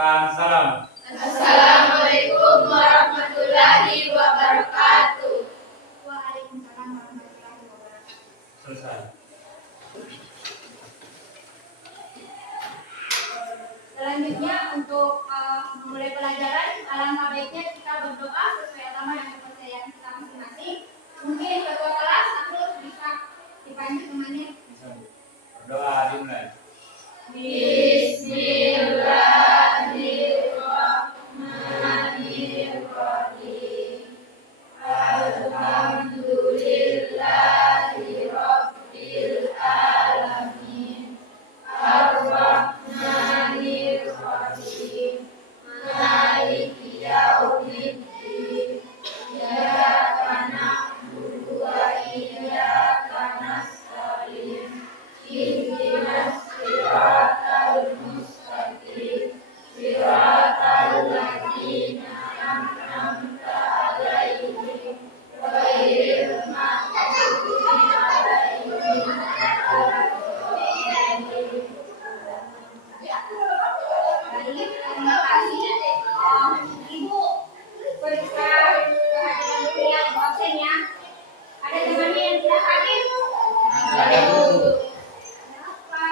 Ucapkan salam. Assalamualaikum warahmatullahi wabarakatuh. Waalaikumsalam warahmatullahi wabarakatuh. Selesai. Selanjutnya untuk memulai pelajaran, alangkah baiknya kita berdoa sesuai agama dan kepercayaan kita masing-masing. Mungkin ketua kelas terus bisa dipanggil temannya. Berdoa dimulai. Bismillahirrahmanirrahim. Alhamdulillahirabbil alamin. Ar-Rahmanir-Rahim. Maliki yaumiddin. Iyyaka na'budu wa iyyaka nasta'in. Ihdinas siratal mustaqim. Siratal ladzina an'amta 'alaihim ghairil maghdubi 'alaihim waladdallin. Baik, terima kasih Ibu berkah kehadiran beliau absen ya. Ada temannya yang tidak hadir? Ada Bu. Kenapa?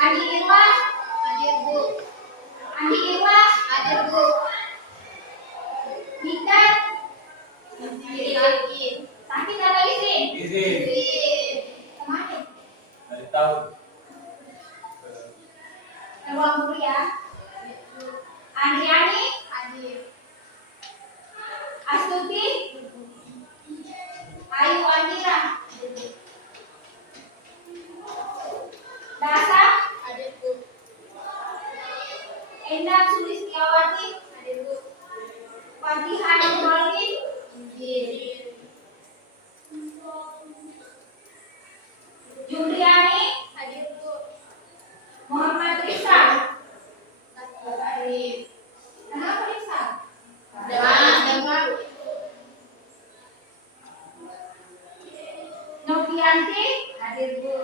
Andi Irwa hadir Bu. Andi Irwa hadir Bu. Mita sakit atau izin? Izin. Kemana? Dari tahu. Ruang guru ya. Andriani hadir. Astuti, Ayu Andira, Dasa hadir Bu. Endang Sulistiawati hadir Bu. Fatiha Nurmalin hadir. Juliani hadir Bu. Muhammad Risa hadir. Kenapa Risa? Novianti hadir Bu.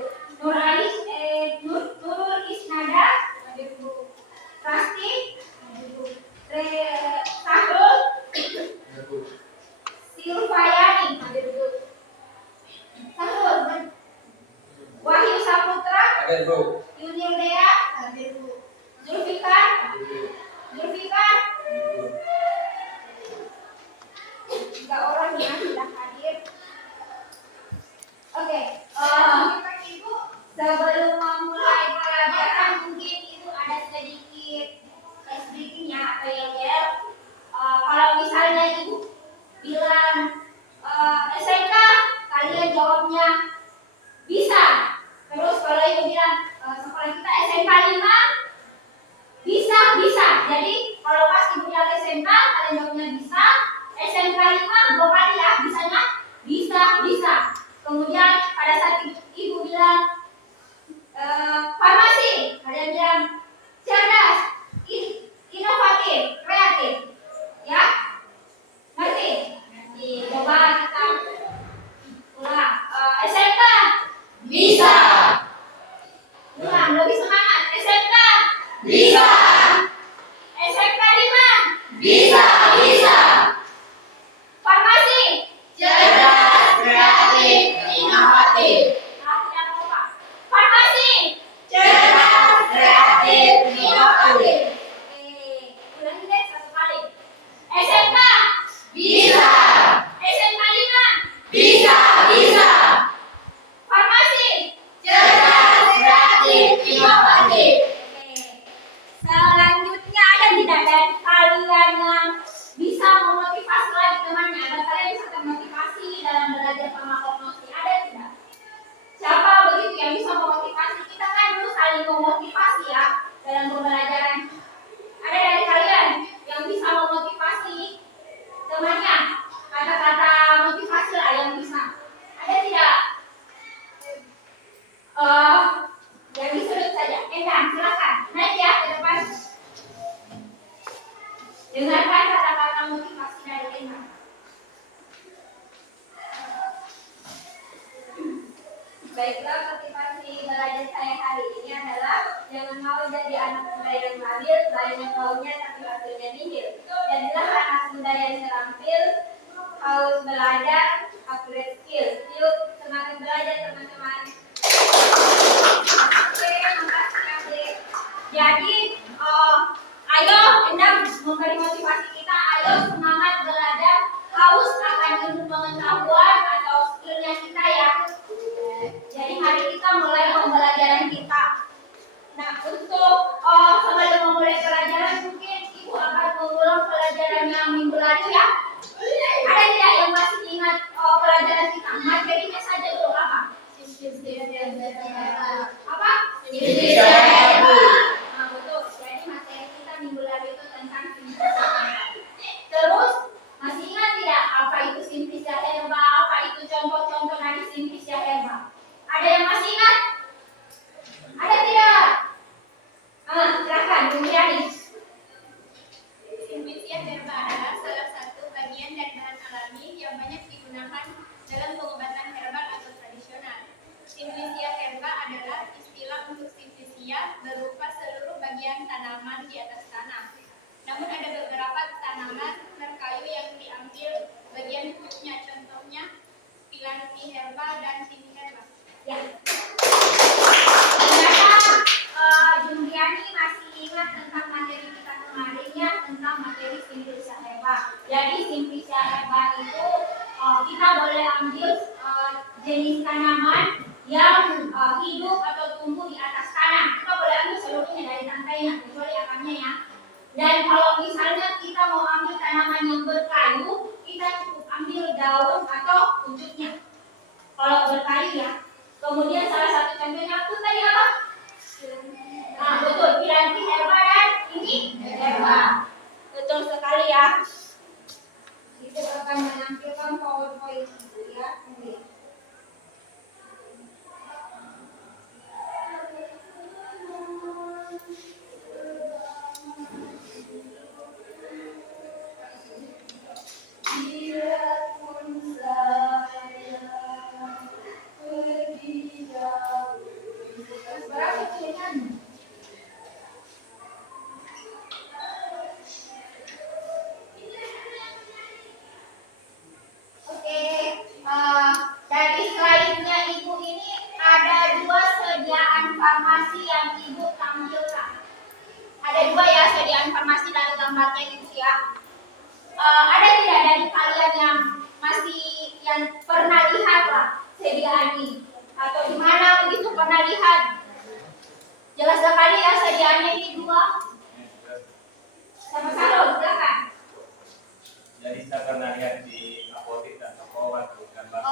Nurul Isnada hadir Bu. Pasti hadir Bu. Sahrul Silvayani hadir Bu. Sahrul Wahyu Saputra Ada Bu. Yunil Dea hadir Bu. Zulfikar tiga orang yang sudah hadir. Oke, Ibu sebelum memulai pelajaran mungkin Ibu ada sedikit briefingnya atau yel-yel. Kalau misalnya Ibu bilang SMK, kalian jawabnya bisa. Terus kalau Ibu bilang sekolah kita SMK 5, bisa. Jadi kalau pas Ibu bilang SMK, kalian jawabnya bisa. SMK 5 dua kali ya, bisanya bisa. Kemudian pada saat Ibu bilang farmasi, kalian bilang cerdas, inovatif, kreatif. Ya? Ngerti? Coba kita ulang. SMK Bisa. ulang, lebih semangat. SMK Bisa. SMK 5 Bisa. farmasi. Cerdas, kreatif, inovatif. Tidak lupa. Farmasi. Cerdas, kreatif, inovatif. Ulangi deh satu kali. SMK Bisa. SMK 5 Bisa. farmasi. Cerdas, kreatif, inovatif. Selanjutnya ada tidak dari kalian yang bisa memotivasi lagi temannya agar kalian bisa termotivasi dalam belajar farmakologi? Ada tidak? Siapa begitu yang bisa memotivasi? Kita kan dulu saling memotivasi ya dalam pembelajaran. Ada dari kalian yang bisa memotivasi temannya? Kata-kata motivasi lah yang bisa. Ada tidak? Yang di sudut saja. Endang, silakan. Naik ya ke depan. Dengarkan kata-kata motivasi dari Endang. Baiklah, motivasi belajar saya hari ini adalah muda yang labil, banyak gaulnya tapi hasilnya nihil. Jadilah anak muda yang terampil, haus belajar, upgrade skill. Yuk, semakin belajar teman-teman. Oke, makasih adik. Jadi, ayo Endang memberi motivasi kita. Ayo semangat belajar, haus akan ilmu pengetahuan atau skillnya kita ya. Jadi hari kita mulai pembelajaran kita. Nah, untuk sebelum memulai pelajaran mungkin ibu akan mengulang pelajaran yang minggu lalu ya. Ada tidak yang masih ingat pelajaran kita? Materinya saja dulu apa? Apa? Nah, betul. Jadi materi kita minggu lalu itu tentang simplisia. Terus masih ingat tidak apa itu simplisia herba? Apa itu contoh-contoh dari simplisia herba? Ada yang masih ingat? Ada tidak? Silakan, Bu Yani. Simplisia herba adalah salah satu bagian dari bahan alami yang banyak digunakan dalam pengobatan herbal atau tradisional. Simplisia herba adalah istilah untuk simplisia berupa seluruh bagian tanaman di atas tanah. Namun ada beberapa tanaman berkayu yang diambil bagian kulitnya, contohnya pilanti herba dan sini herba. Ya. Ternyata Jumriani masih ingat tentang materi kita kemarin ya, tentang materi simplisia herba. Jadi simplisia herba itu kita boleh ambil jenis tanaman yang hidup atau tumbuh di atas tanah. Kita boleh ambil seluruhnya dari tangkainya, kecuali akarnya ya. Dan kalau misalnya kita mau ambil tanaman yang berkayu, kita cukup ambil daun atau pucuknya. Kalau berkayu ya. Kemudian salah satu contohnya itu tadi apa? Nah, betul, pilanti herba dan ini herba. Betul sekali ya. Itu akan menampilkan PowerPoint itu ya. Dari slide-nya Ibu ini ada dua sediaan farmasi yang Ibu tampilkan. Ada dua ya sediaan farmasi dari gambarnya Ibu ya. Ada tidak dari kalian yang masih yang pernah lihat lah sediaan ini? Atau di mana begitu pernah lihat? Jelas sekali ya sediaannya ini dua. Sama-sama, silakan. Jadi saya pernah lihat di apotek dan toko obat gambar.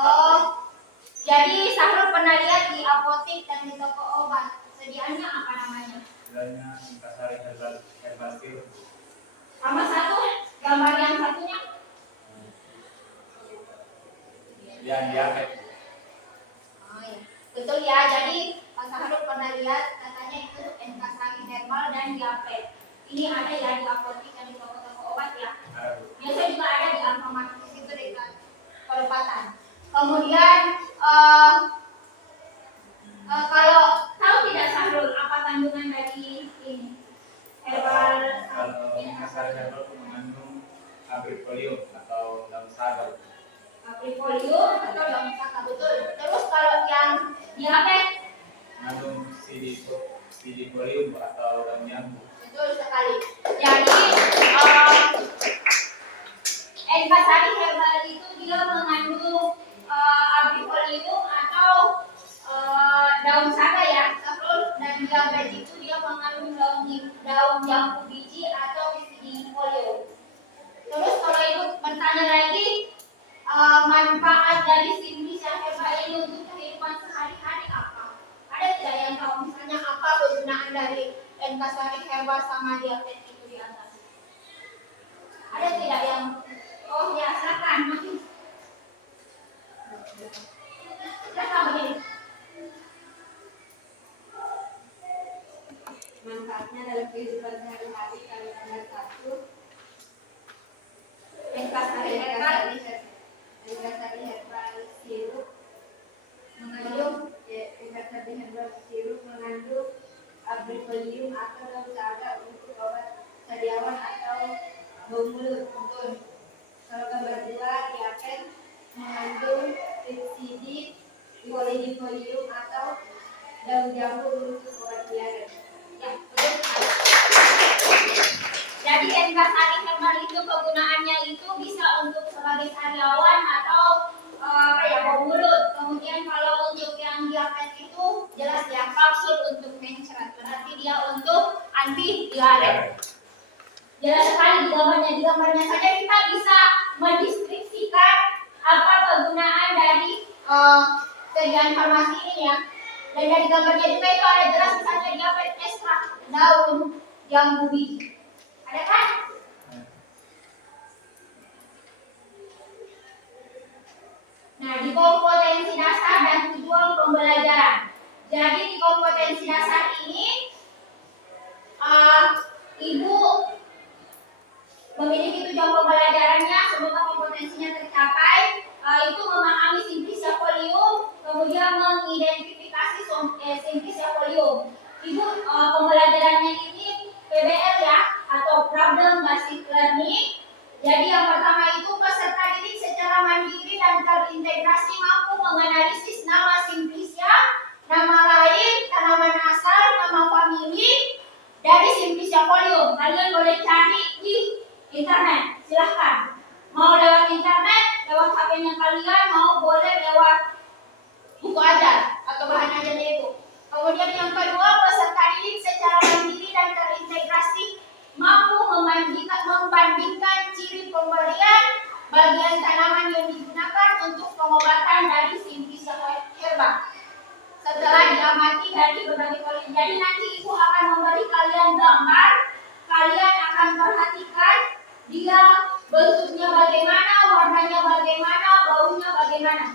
Jadi Sahrul pernah lihat di apotek dan di toko obat. Sediaannya apa namanya? Istilahnya Intasari Herbal Skill. Sama satu, gambar yang satunya. Yang diapet. Oh iya, betul ya. Jadi Pak Sahrul pernah lihat katanya itu Intasari Herbal dan diapet. Ini ada ya di apotek dan di toko-toko obat ya. Biasa juga ada di Alfamart itu dekat perempatan. Kemudian kalau tahu tidak Sahrul apa kandungan dari ini herbal? Kalau Intasari Herbal itu mengandung abricolium atau daun saga. Abricolium atau daun saga, betul. Terus kalau yang diapet? Mengandung sidicolium atau daun jambu. Betul sekali. Jadi Entasari herbal itu dia mengandung abricolium atau daun saga ya, dan diabet itu dia mengandung daun jambu biji atau sidicolium. Terus kalau Ibu bertanya lagi manfaat dari simplisia herba ini untuk kehidupan sehari-hari apa? Ada tidak yang tahu misalnya apa kegunaan dari Entasari herba sama diabet itu di atas? Ada tidak yang ya silakan. Silakan begini. Manfaatnya dalam kehidupan sehari-hari kalau nomor satu, Entasari herbal sirup mengandung abrifolium atau daun saga untuk obat sariawan atau bau mulut. Betul. Kalau gambar 2 diaken mengandung peptidin, polidifolium atau daun jambu untuk obat diare. Ya, betul. Jadi Envasari herbal itu kegunaannya itu bisa untuk sebagai sariawan atau bau mulut. Kemudian kalau untuk yang diabetes itu jelas ya kapsul untuk mencret, berarti dia untuk anti diare. Jelas sekali di gambarnya saja kita bisa mendeskripsikan apa kegunaan dari sekian farmasi ini ya. Dan dari gambarnya juga itu ada jelas misalnya diabetes ekstrak daun jambu biji. Ada kan? Nah, di kompetensi dasar dan tujuan pembelajaran. Jadi di kompetensi dasar ini Ibu memiliki tujuan pembelajarannya, semoga kompetensinya tercapai. Itu memahami Simplicia folium, kemudian mengidentifikasi Simplicia folium. Ibu pembelajarannya ini PBL ya, atau Problem Based Learning. Jadi yang pertama itu peserta didik secara mandiri dan terintegrasi mampu menganalisis nama Simplicia, nama lain, tanaman asal, nama famili dari Simplicia folium. Kalian boleh cari di internet, silahkan. Mau lewat internet, lewat HP-nya kalian, mau boleh lewat buku ajar atau bahan ajarnya itu. Kemudian yang kedua, peserta didik secara mandiri dan terintegrasi mampu membandingkan ciri pemberian bagian tanaman yang digunakan untuk pengobatan dari Simplicia herba. Setelah diamati dari berbagai kondisi, jadi nanti Ibu akan memberi kalian gambar, kalian akan perhatikan dia bentuknya bagaimana, warnanya bagaimana, baunya bagaimana.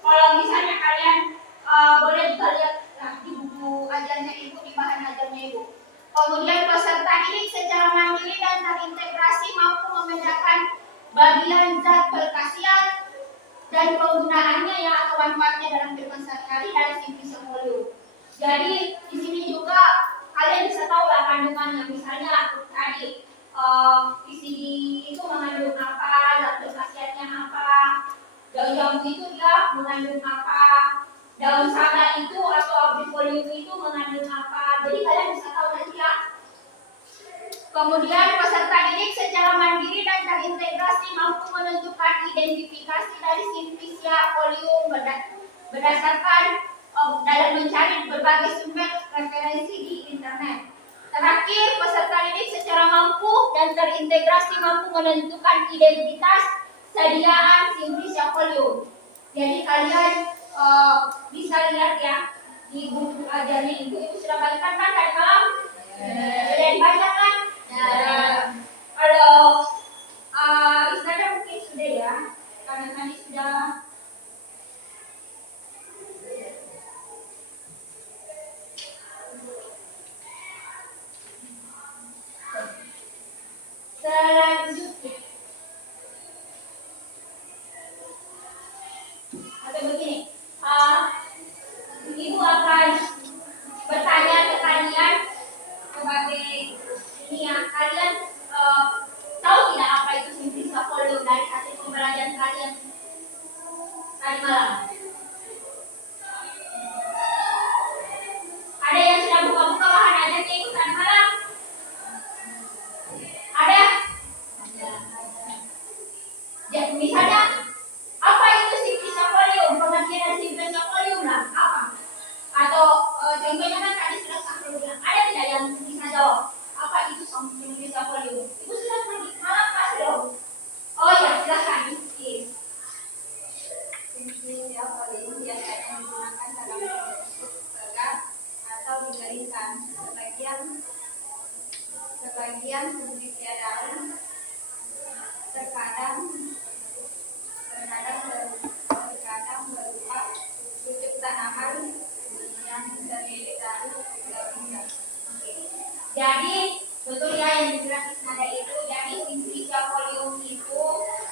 Kalau misalnya kalian boleh juga lihat di buku ajarnya Ibu, di bahan ajarnya Ibu. Kemudian peserta didik secara mandiri dan terintegrasi mampu membedakan bagian zat berkhasiat dan penggunaannya ya atau manfaatnya dalam kehidupan sehari-hari dari Simplicia folium. Jadi di sini juga kalian bisa tahu lah kandungannya, misalnya tadi PCD itu mengandung apa, zat berkhasiatnya apa, daun jambu itu dia mengandung apa, daun saga itu atau abrifolium itu mengandung apa. Jadi kalian bisa tahu nanti ya. Kemudian peserta didik secara mandiri dan terintegrasi mampu menentukan identifikasi dari Simplicia folium berdasarkan dalam mencari berbagai sumber referensi di internet. Terakhir, peserta didik secara mampu dan terintegrasi mampu menentukan identitas sediaan Simplicia folium. Jadi kalian bisa lihat ya di buku ajarnya Ibu sudah bagikan kan tadi malam? Sudah dibaca kan? Kalau istilahnya mungkin sudah ya, karena tadi sudah selanjutnya atau begini, Ibu akan bertanya ke kalian sebagai ini ya, kalian tahu tidak apa itu Simplicia folium dari hasil pembelajaran kalian tadi malam? Ada yang sudah buka-buka bahan ajarnya itu tadi malam? Ada? Ya, misalnya apa itu Simplicia folium? Pengertian dari Simplicia folium lah apa? Atau contohnya kan tadi sudah sampai bilang, ada tidak yang bisa jawab apa itu Simplicia folium? Ibu sudah tadi malam kasih dong. Oh ya, silakan. Simplicia folium biasanya digunakan dalam bentuk segar atau digariskan. Sebagian Simplicia daun terkadang berupa pucuk tanaman yang terdiri dari daunnya. Jadi betul ya yang dibilang Isnada itu. Jadi Simplicia folium itu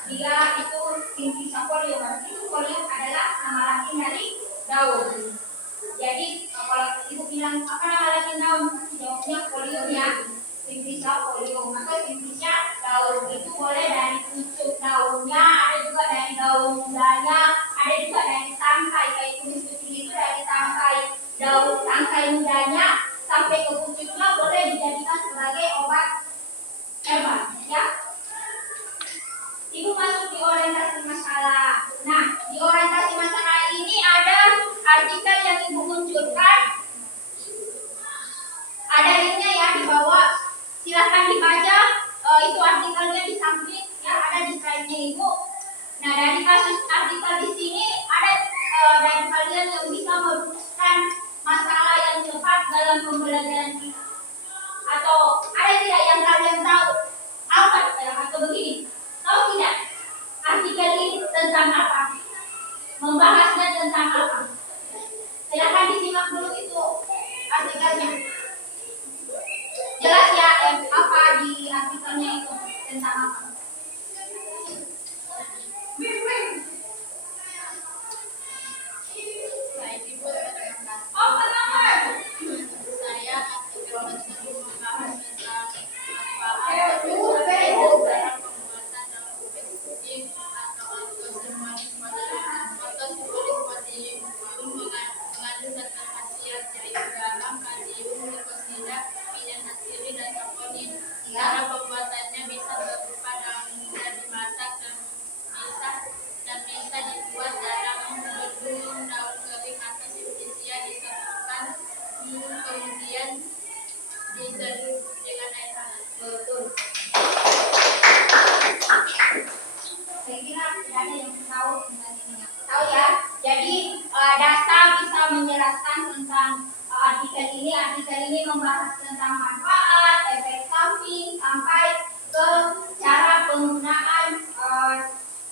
dia itu Simplicia folium. Itu folium adalah nama latin dari daun. Jadi kalau Ibu punya yang apa nama latin daun? Jawabnya polio ya. Simplicia polio. Maka simplicia daun itu boleh dari pucuk daunnya, ada juga dari daun mudanya, ada juga dari tangkai. Kayak kumis kucing itu dari tangkai daun tangkai mudanya sampai ke pucuknya boleh dijadikan sebagai obat herbal ya. Ibu masuk di orientasi masalah. Nah, di orientasi masalah ini ada artikel yang ibu munculkan. Ada linknya ya di bawah. Silakan dibaca. Itu artikelnya di samping ya, ada di slide-nya ibu. Nah, dari kasus artikel di sini ada dari kalian yang bisa merumuskan masalah yang tepat dalam pembelajaran kita. Atau ada tidak yang kalian tahu apa atau begini? Tahu tidak? Artikel ini tentang apa? Membahasnya tentang apa? Silakan disimak dulu itu artikelnya. Jelas ya apa di artikelnya itu tentang apa? Oh, benar. Saya artikel tersebut membahas tentang apa Ayo, dulu, pembuatan dalam kubis kucing atau simbolisme mengandung zat khasiat yaitu garam, kalium, glukosida, pinin asiri dan saponin. Cara pembuatannya bisa berupa daun muda dimasak dan bisa dibuat dalam bedung, daun kering atau simplicia disatukan kemudian diseduh dengan air hangat. Betul. Saya kira tidak ada yang tahu tentang ini. Tahu ya? Jadi data bisa menjelaskan tentang artikel ini. Artikel ini membahas tentang manfaat, efek samping, sampai ke cara penggunaan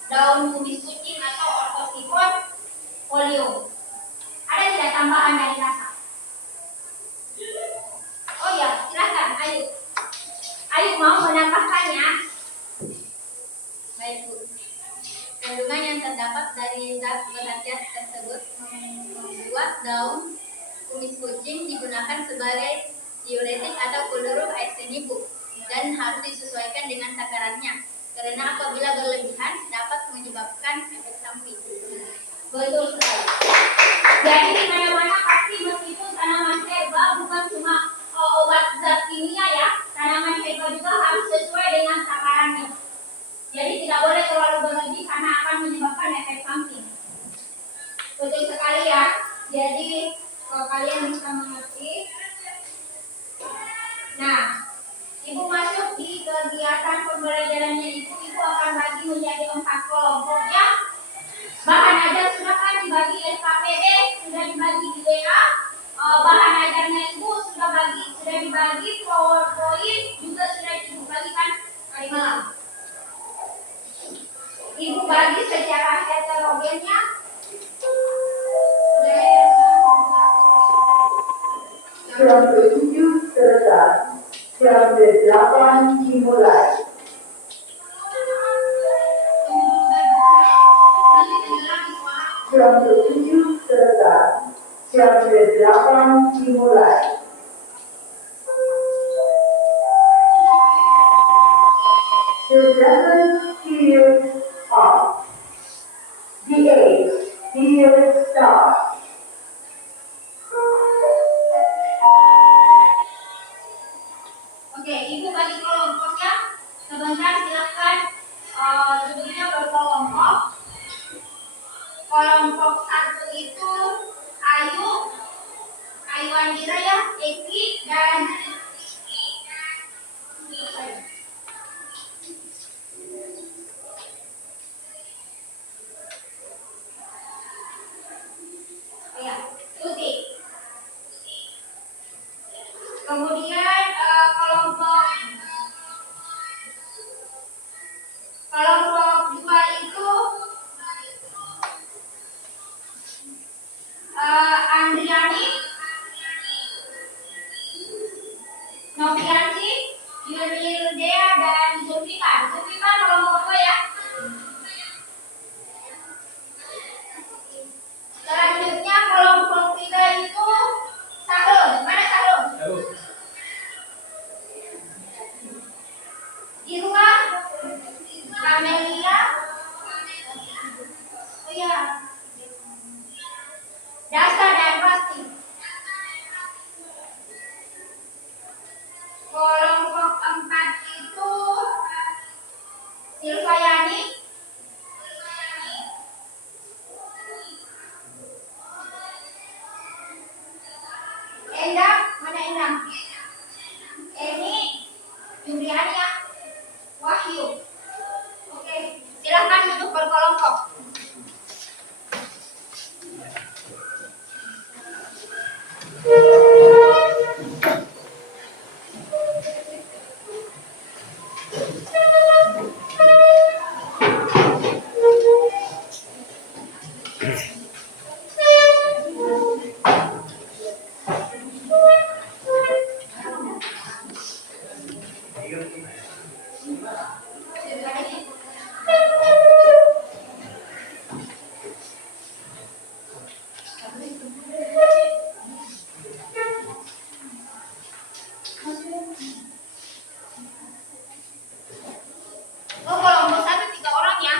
daun kumis kucing atau ortosipon polio. Ada tidak tambahan dari data? Oh ya, silakan. Ayo mau menambahkannya. Baik Bu. Kandungan yang terdapat dari zat berkhasiat tersebut membuat daun kumis kucing digunakan sebagai diuretik atau peluru air seni Bu, dan harus disesuaikan dengan takarannya karena apabila berlebihan dapat menyebabkan efek samping. Betul sekali. Jadi di mana-mana pasti meskipun tanaman herbal bukan cuma obat zat kimia ya, tanaman herbal juga harus sesuai dengan takarannya. Jadi tidak boleh terlalu berlebih karena akan menyebabkan efek samping. Betul sekali ya. Jadi kalau kalian bisa mengerti. Nah, ibu masuk di kegiatan pembelajarannya ibu akan bagi menjadi 4 kelompok ya. Bahan ajar sudah kan dibagi SKPD, sudah dibagi di WA. Bahan ajarnya ibu sudah dibagi PowerPoint juga sudah ibu bagikan hari malam. Ibu bagi secara heterogennya. Jam 7 selesai, jam 8 dimulai. Jam 7 selesai, jam 8 dimulai. The 7 fields off. The 8 fields start. Oke, ibu bagi kelompok ya. Sebentar silakan duduknya berkelompok. Kelompok 1 itu Ayu Andira ya, Eki dan ya, Tuti. Kemudian kelompok 2 itu Andriani, Novianti, Yulia dan Zulfikar. Zulfikar kelompok 2 ya. Selanjutnya kelompok 3 itu Sahrul. Irwa, Amelia, oh ya, Dasa dan Pasti. Kelompok 4 itu Silvayani, Endang, mana Endang? Eni, Juliani ya, Wahyu. Oke, silakan duduk berkelompok. Oh, kelompok 1 3 orang ya.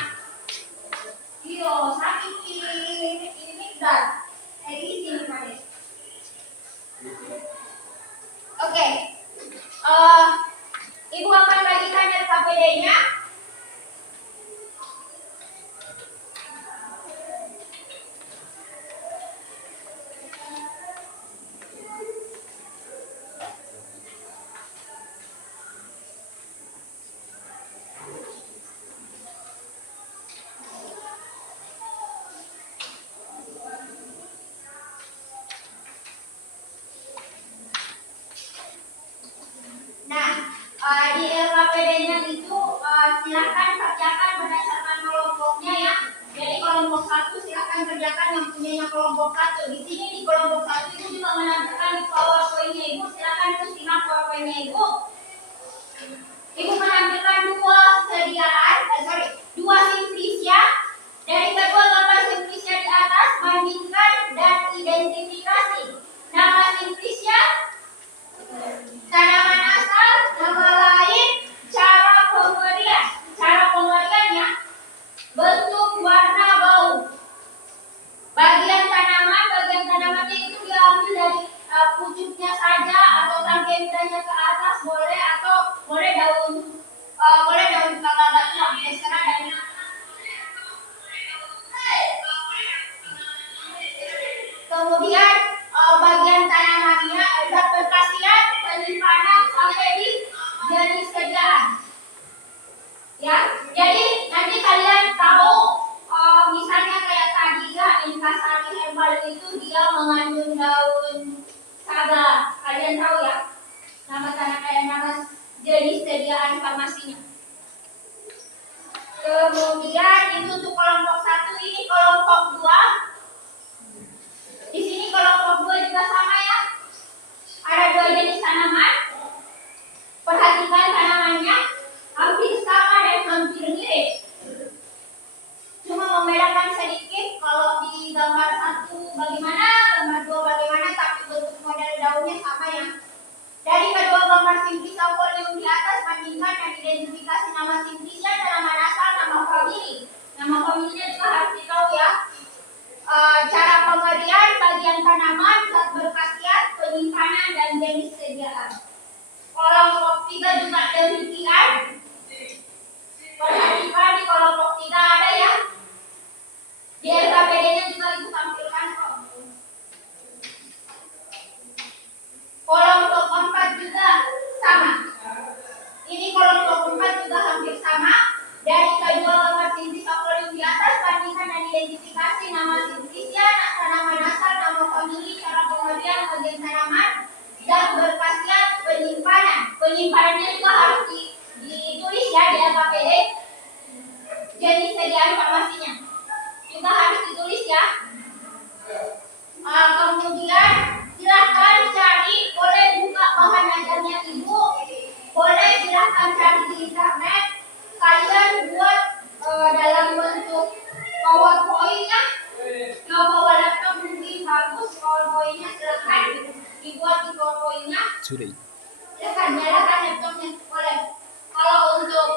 Iyo, sakit ini Migdal. Di sini Kades. Oke. Ibu akan bagikan RKPD-nya. Nah, di RKPD-nya itu silakan kerjakan berdasarkan kelompoknya ya. Jadi kelompok 1 silakan kerjakan yang punyanya kelompok 1. Di sini di kelompok 1 itu juga menampilkan PowerPoint-nya Ibu. Silakan simak PowerPoint-nya Ibu. Ibu menampilkan dua simplisia. Dari kedua gambar simplisia di atas, bandingkan dan identifikasi. Nama simplisia, tanaman asal, nama lain, cara pemberian. Cara pemberiannya, bentuk, warna, bau. Bagian tanamannya itu diambil dari pucuknya saja atau tangkai mudanya ke atas boleh, atau boleh daun kalabatnya, terserah dari. Kemudian bagian tanamannya zat berkhasiat, penyimpanan sampai di jenis sediaan. Ya, jadi nanti kalian tahu misalnya kayak tadi ya, Inkasari herbal itu dia mengandung daun saga. Kalian tahu ya? Nama jenis sediaan farmasinya. Kemudian itu untuk kelompok 1, ini kelompok 2. Di sini kelompok 2 juga sama ya. Ada 2 jenis tanaman. Perhatikan tanamannya hampir sama dan hampir mirip. Cuma membedakan sedikit, kalau di gambar 1 bagaimana, gambar 2 bagaimana, tapi bentuk model daunnya sama ya. Dari kedua gambar simplisia folium di atas, bandingkan dan identifikasi nama simplisnya, tanaman asal, nama famili. Nama familinya juga harus ditahu ya. Cara pemberian, bagian tanaman, zat berkhasiat, penyimpanan, dan jenis sediaan. Kelompok 3 juga demikian. Perhatikan di kelompok 3 ada ya. Di RKPD-nya juga Ibu tampilkan kok. Kelompok 4 juga sama. Ini kelompok 4 juga hampir sama. Dari kedua gambar simplisia folium di atas, bandingkan dan identifikasi nama simplisia, tanaman asal, nama famili, cara pemberian, bagian tanaman, zat berkhasiat, penyimpanan. Penyimpanannya juga harus ditulis ya di RKPD. Jenis sediaan farmasinya juga harus ditulis ya. Kemudian silahkan cari, boleh buka bahan ajarnya Ibu, boleh silahkan cari di internet. Kalian buat dalam bentuk PowerPoint ya. Kalau bawa laptop mungkin bagus PowerPoint-nya, silahkan dibuat di PowerPoint-nya. Silahkan nyalakan laptopnya, boleh. Kalau untuk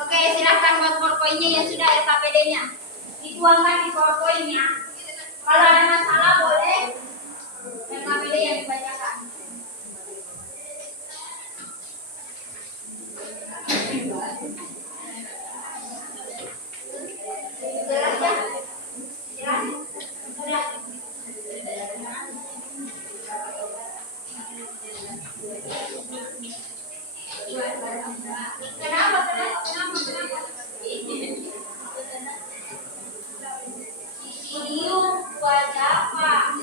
Oke, silahkan buat PowerPoint-nya yang sudah ada KPD-nya. Dituangkan di PowerPoint-nya. Kalau ada masalah boleh KPD yang dibacakan. Jelas ya? Jelas? Jelas. Kenapa? Cium wajah Pak.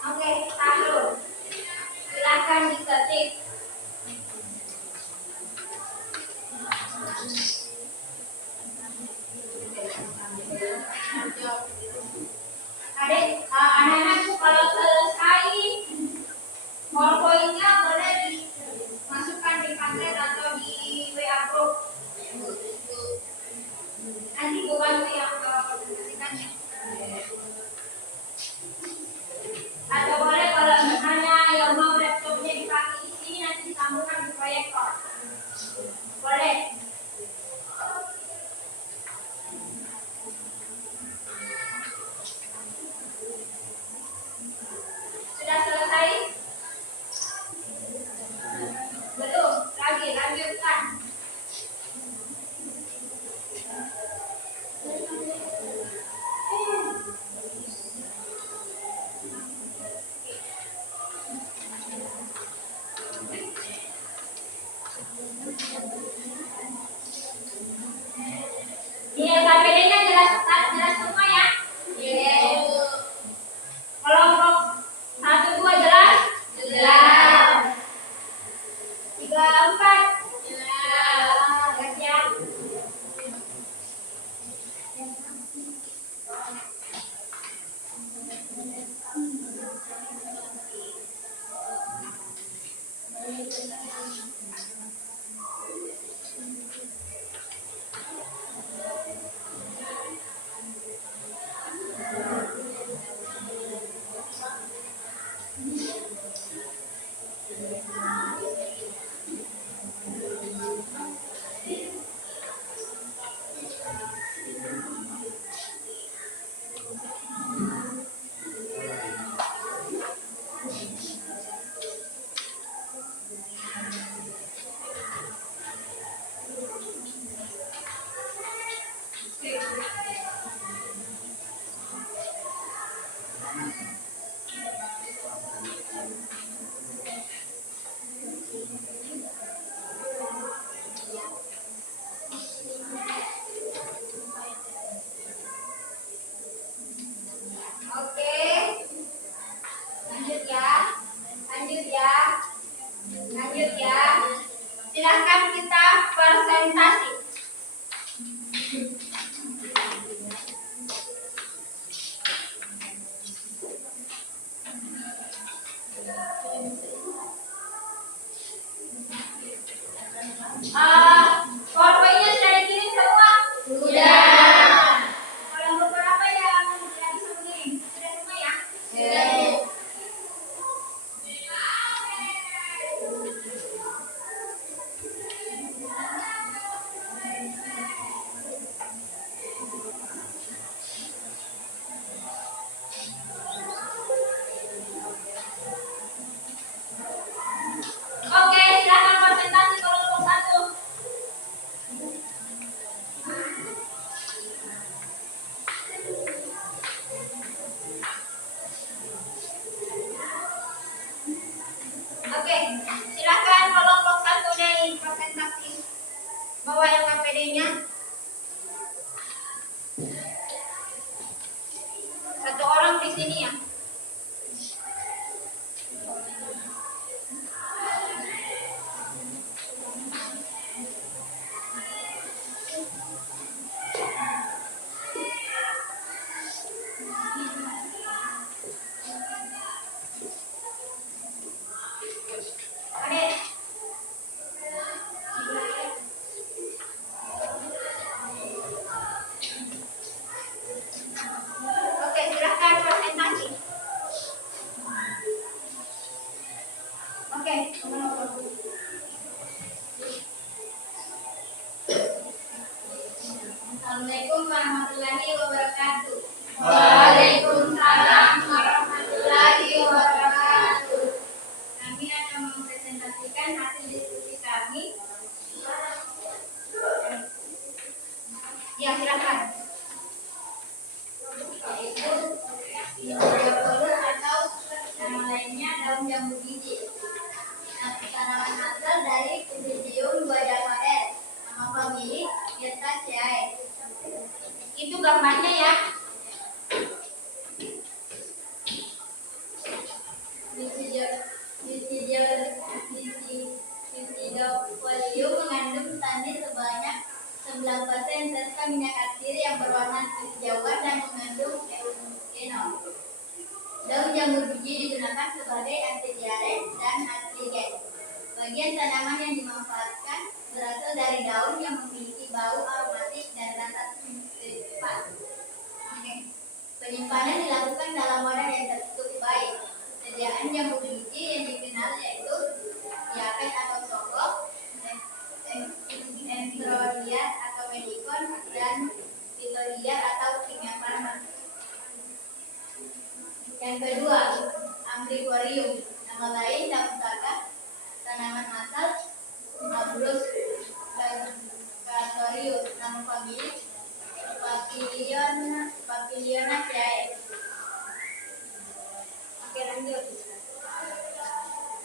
Oke, Sahrul. Silakan diketik. Anak-anakku kalau selesai PowerPoint-nya boleh dimasukkan di paket atau di WA group. Nanti bukan yang presentasikannya. Atau boleh kalau misalnya yang mau laptopnya dipakai di sini nanti disambungkan di proyektor. Boleh. Sudah selesai? Belum, lagi lanjutkan. Ini KPD-nya jelas semua ya? Yes. Kelompok 1, 2 jelas? Jelas. 3, 4? Jelas ya? presentasi. PowerPoint-nya sudah dikirim semua? Sudah. Kalau beberapa yang lagi sebelum ini, sudah semua ya? Sudah. Oke, silakan presentasi kelompok 1. Oke, silakan kelompok 1 dari presentasi. Bawa LKPD-nya. Satu orang di sini ya. Adik. Oke, silakan presentasi. Oke, Assalamualaikum warahmatullahi wabarakatuh. Waalaikumsalam warahmatullahi wabarakatuh. Kami akan mempresentasikan hasil diskusi kami. Ya, silakan. Yaitu 30 atau nama lainnya daun jambu biji. Tanaman asal dari Phyllodium guadamaer. Nama pemilik Myrtaceae. Itu gambarnya ya. Bisidiophyllum mengandung tannin sebanyak 9% serta minyak atsir yang berwarna kehijauan dan mengandung eugenol. Daun jambu biji digunakan sebagai anti diare dan astringen. Bagian tanaman yang dimanfaatkan berasal dari daun yang memiliki bau aromatik dan rasa cepat. Penyimpanan dilakukan dalam wadah yang tertutup baik. Sediaan jambu biji yang dikenal yaitu diapet atau sokok, enterodiat atau medikon, dan phyllodiat atau pingaparma. Yang kedua, Ambrivorium. Nama lain daun saga, tanaman asal Abrus Catorius. Nama pemilik Papilionaceae. Oke, lanjut.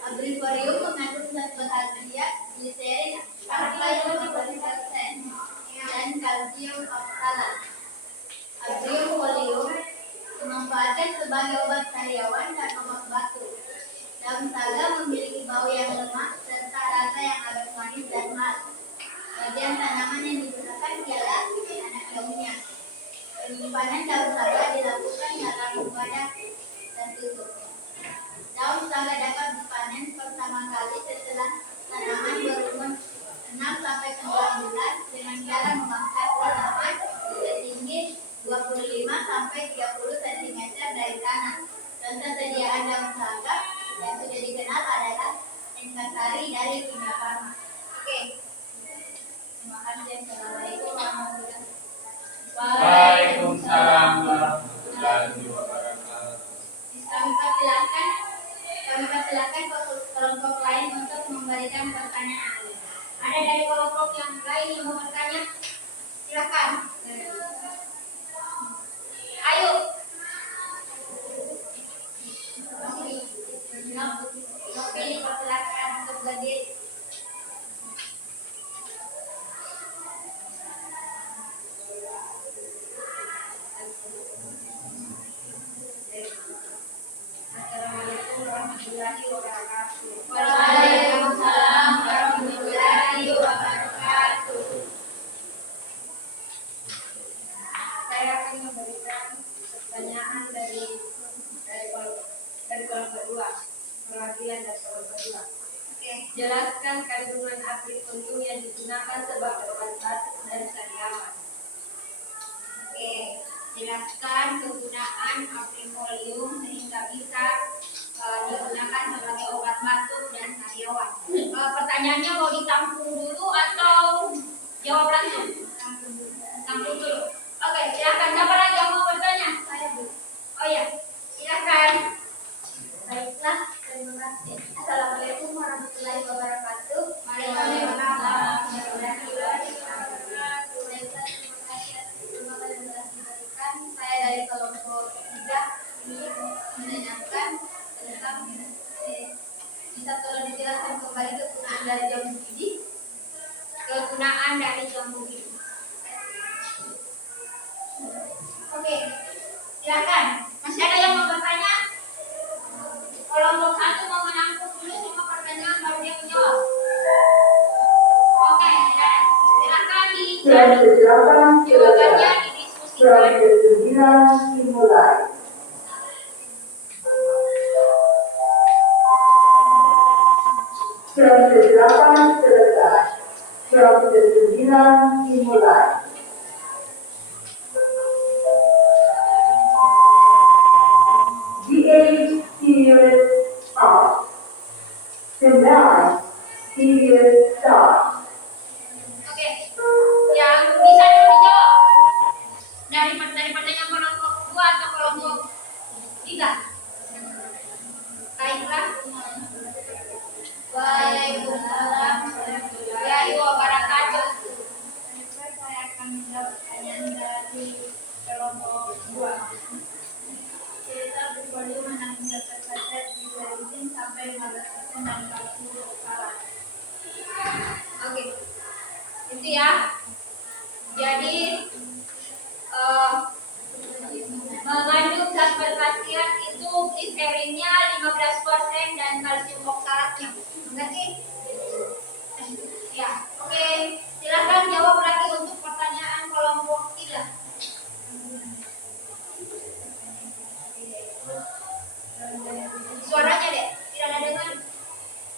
Ambrivorium mengandung zat bahagia gliserin sampai 50% dan kalsium oksalat. Ambrivorium dimanfaatkan sebagai obat sariawan dan obat batuk. Daun saga memiliki bau yang lemah serta rasa yang agak manis dan khas. Bagian tanaman yang digunakan ialah anak daunnya. Penyimpanan daun saga dilakukan dalam wadah tertutup. Daun saga dapat dipanen pertama kali setelah tanaman berumur 6-9 bulan dengan cara memangkas tanaman setinggi 25-30 cm dari tanah. Contoh sediaan daun saga yang sudah dikenal adalah Enkasari dari Kimia Farma. Oke. Terima kasih. Assalamualaikum warahmatullahi wabarakatuh. Waalaikumsalam warahmatullahi wabarakatuh. Kami persilahkan kelompok lain untuk memberikan pertanyaan. Ada dari kelompok yang lain yang mau bertanya? Silakan. Ayo. Oke, dipersilakan untuk berdiri. Assalamualaikum warahmatullahi wabarakatuh. Waalaikumsalam warahmatullahi wabarakatuh. perwakilan dan calon kedua. Oke, jelaskan kandungan aplifolium yang digunakan sebagai obat batuk dan sariawan. Oke, jelaskan kegunaan aplifolium sehingga bisa digunakan sebagai obat batuk dan sariawan. Pertanyaannya mau ditampung dulu atau jawab langsung? Tampung dulu. Oke, silakan. Siapa lagi yang mau bertanya? Saya Bu. Oh ya, silakan. Baiklah, terima kasih. Assalamualaikum warahmatullahi wabarakatuh. Waalaikumsalam warahmatullahi wabarakatuh. Baiklah, terima kasih atas kesempatan yang telah diberikan. Saya dari kelompok 3 ingin menanyakan tentang bisa tolong dijelaskan kembali kegunaan dari jamu bidik. Kegunaan dari jamu bidik. Oke, silakan. Masih ada yang mau bertanya? Kelompok 1 mau menampung dulu semua pertanyaan baru dia menjawab. Oke, silakan Jam dijawab. 8 Jawabannya selesai. didiskusikan. Jam 9 dimulai. Jam 8 selesai. Jam 9 dimulai. The 8 period off. The 9 period start. Oke, yang bisa dulu dijawab dari pertanyaan kelompok 2 atau kelompok 3. Baiklah. Waalaikumsalam warahmatullahi wabarakatuh. Saya akan menjawab pertanyaan dari kelompok 2. Cerita bervolume mengandung zat terbatas glycerin sampai 15% dan kalsium oksalat. Oke, itu ya. Jadi mengandung zat berkhasiat itu gliserinnya 15% dan kalsium oksalatnya. Mengerti? Ya, oke. Silakan jawab lagi untuk pertanyaan kelompok 3. Suaranya deh, tidak ada dengar.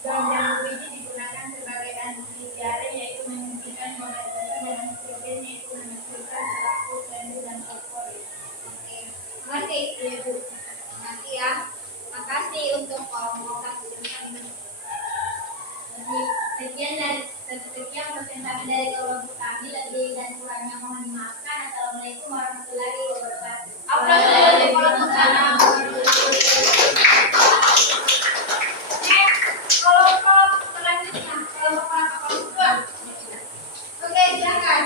Daun jamu biji digunakan sebagai anti diare, yaitu menyuntikkan pembatasan dengan nitrogen, yaitu menghasilkan laktus, lendir, dan fosforit. Oke, mengerti? Iya, Bu. Nanti ya. Makasih untuk kelompok 1. Sekian presentasi dari kelompok kami. Lebih dan kurangnya mohon dimaafkan. Assalamualaikum warahmatullahi wabarakatuh. Aplaus dulu untuk kelompok 1. Kelompok selanjutnya, kelompok 2. Oke, silakan.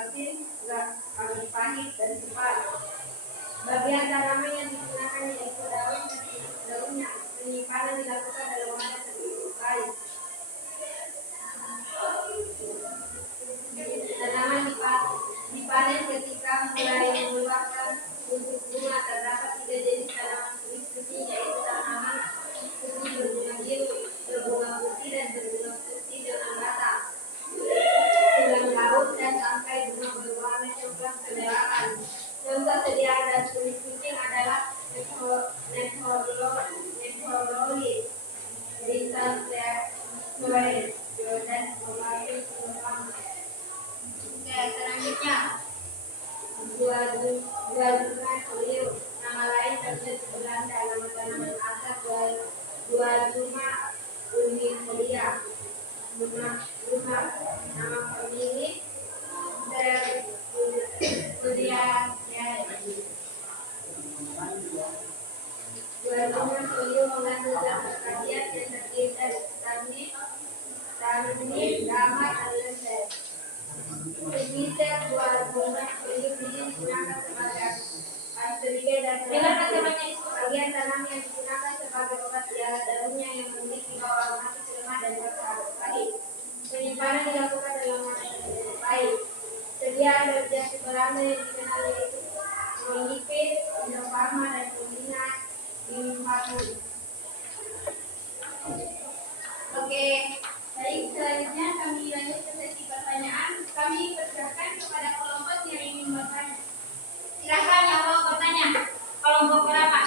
asin, agak pahit dan cepat. Bagian tanaman yang digunakan yaitu daun dan daunnya. Penyimpanan dilakukan dalam wadah tertutup. Tanaman dipanen ketika mulai mengeluarkan buntut bunga. Terdapat 3 jenis tanaman putih, yaitu tanaman putih berbunga biru, berbunga putih, dan berbunga putih dengan batang dengan laut dan sampai bunga berwarna coklat kemeraan. Contoh sediaan dan kulit kucing adalah Nephololis, Bintang Flores, dan Polaris Sulfam. Oke, selanjutnya Gualuma folio, nama lain terjadi Belanda, nama tanaman asal Gualuma unifolia. Nama pemilik Gualuma folio mengandung zat karbon yang terdiri dari tannin, gamma, dan lendir. Sekitar Gualuma folio digunakan sebagai astrida dan bagian tanam yang digunakan sebagai obat ialah daunnya yang memiliki bau aromatis lemah dan beraroma pahit. Penyimpanan dilakukan dalam wadah tertutup baik. Sediaan dari jati Belanda yang dikenal yaitu Monipin, Indofarma, dan Combina Bimpharma. Oke, baik, selanjutnya kami lanjut ke sesi pertanyaan. Kami persilakan kepada kelompok yang ingin bertanya. Silakan yang mau bertanya. Kelompok berapa?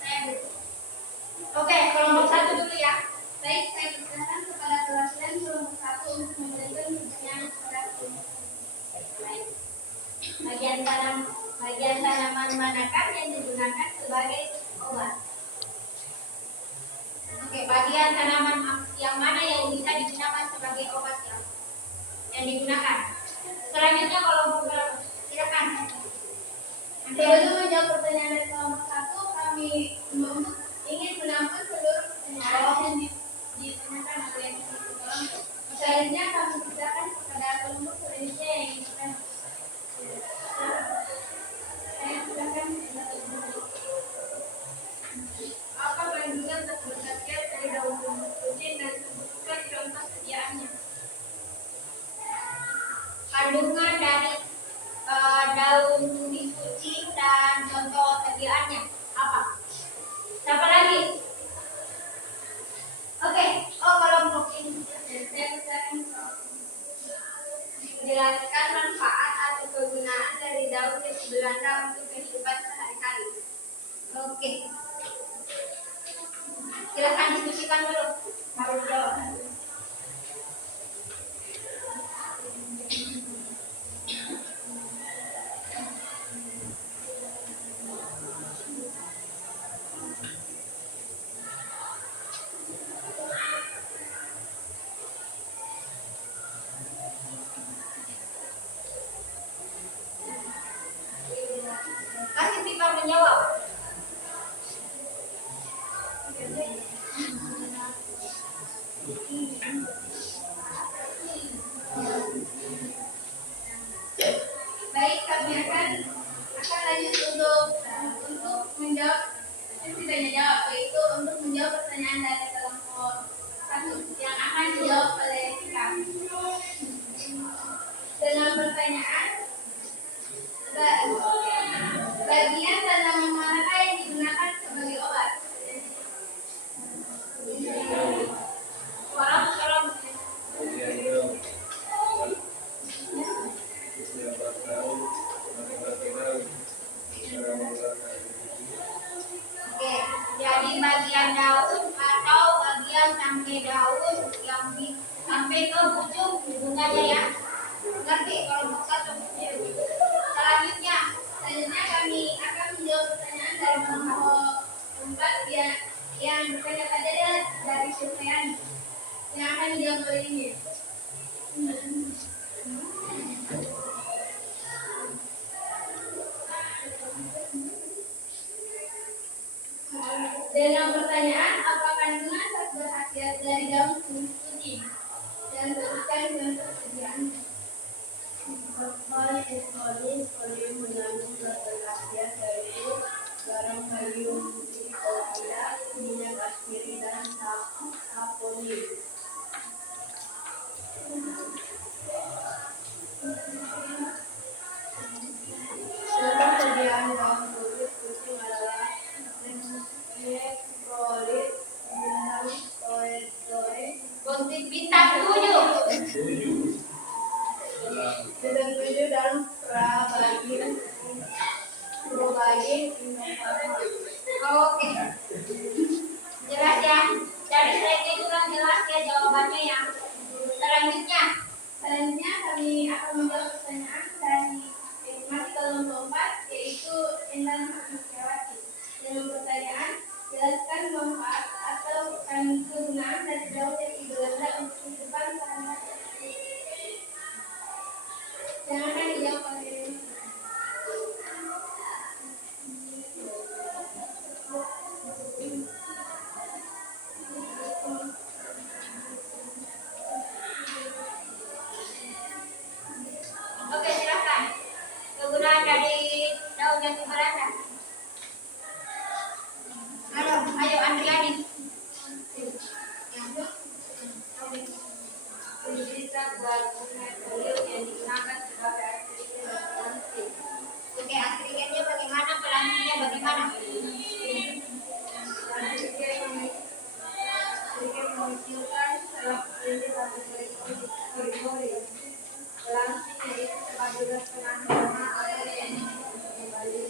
Saya dulu. Oke, kelompok 1 dulu ya. Baik, saya persilakan kepada perwakilan kelompok 1 untuk memberikan pertanyaan kepada kelompok. Baik. Bagian tanaman manakah yang digunakan sebagai obat? Oke, bagian tanaman yang mana yang bisa digunakan sebagai obat yang digunakan? Selanjutnya kelompok berapa? Silakan. Sebelum menjawab pertanyaan dari kelompok 1, kami ingin menampung seluruh pertanyaan yang ditanyakan oleh kelompok. Selanjutnya kami persilakan kepada kelompok selanjutnya yang ingin bertanya. Saya silakan. Apa kandungan zat dari daun kucing dan sebutkan contoh sediaannya? Kandungan dari daun kucing dan contoh sediaannya apa? Siapa lagi? Oke, kelompok ini saya menjelaskan manfaat atau kegunaan dari daun jati Belanda untuk kehidupan sehari-hari. Oke, silakan diskusikan dulu. Harus jawab. Kasih Pipa menjawab. Baik, kami akan lanjut untuk menjawab sesi tanya jawab, yaitu untuk menjawab pertanyaan dari kelompok 1 yang akan dijawab oleh kita. Dengan pertanyaan, bagian tanaman manakah yang digunakan sebagai obat? Oke, jadi bagian daun atau bagian sampai daun yang sampai ke ujung bunganya ya. Ngerti kelompok 1? Selanjutnya kami akan menjawab pertanyaan dari kelompok 4 yang bertanya tadi dari surveian yang akan dijawab oleh ini. Dengan pertanyaan, apa kandungan zat berkhasiat dari daun kucing? Dan sebutkan contoh sediaannya. Polium mengandung zat berkhasiat yaitu garam kalium trioxida, minyak aspirin dan saponin. Contoh sediaan dalam kulit kucing adalah nekrolit, bintang zoe, bintang 7. Bintang 7 dan prabagin Oke, jelas ya. Dari slide itu kan jelas ya jawabannya ya. Selanjutnya kami akan menjawab pertanyaan dari masih kelompok 4 yaitu Intan Hafizyawati. Dengan pertanyaan, jelaskan manfaat atau kegunaan dari daun jati Belanda untuk kehidupan sehari-hari. Jangan dijawab oleh Oke, silakan. Kegunaan dari daun jati Belanda. Ayo Andriani. bisa buat polium yang digunakan sebagai aspirina dan pelangsing. Oke, aspirigennya bagaimana? Pelangsingnya bagaimana? Aspirina mengecilkan salah satunya bakteri kori. Pelangsing yaitu sebagai setengah hama atau yang kembali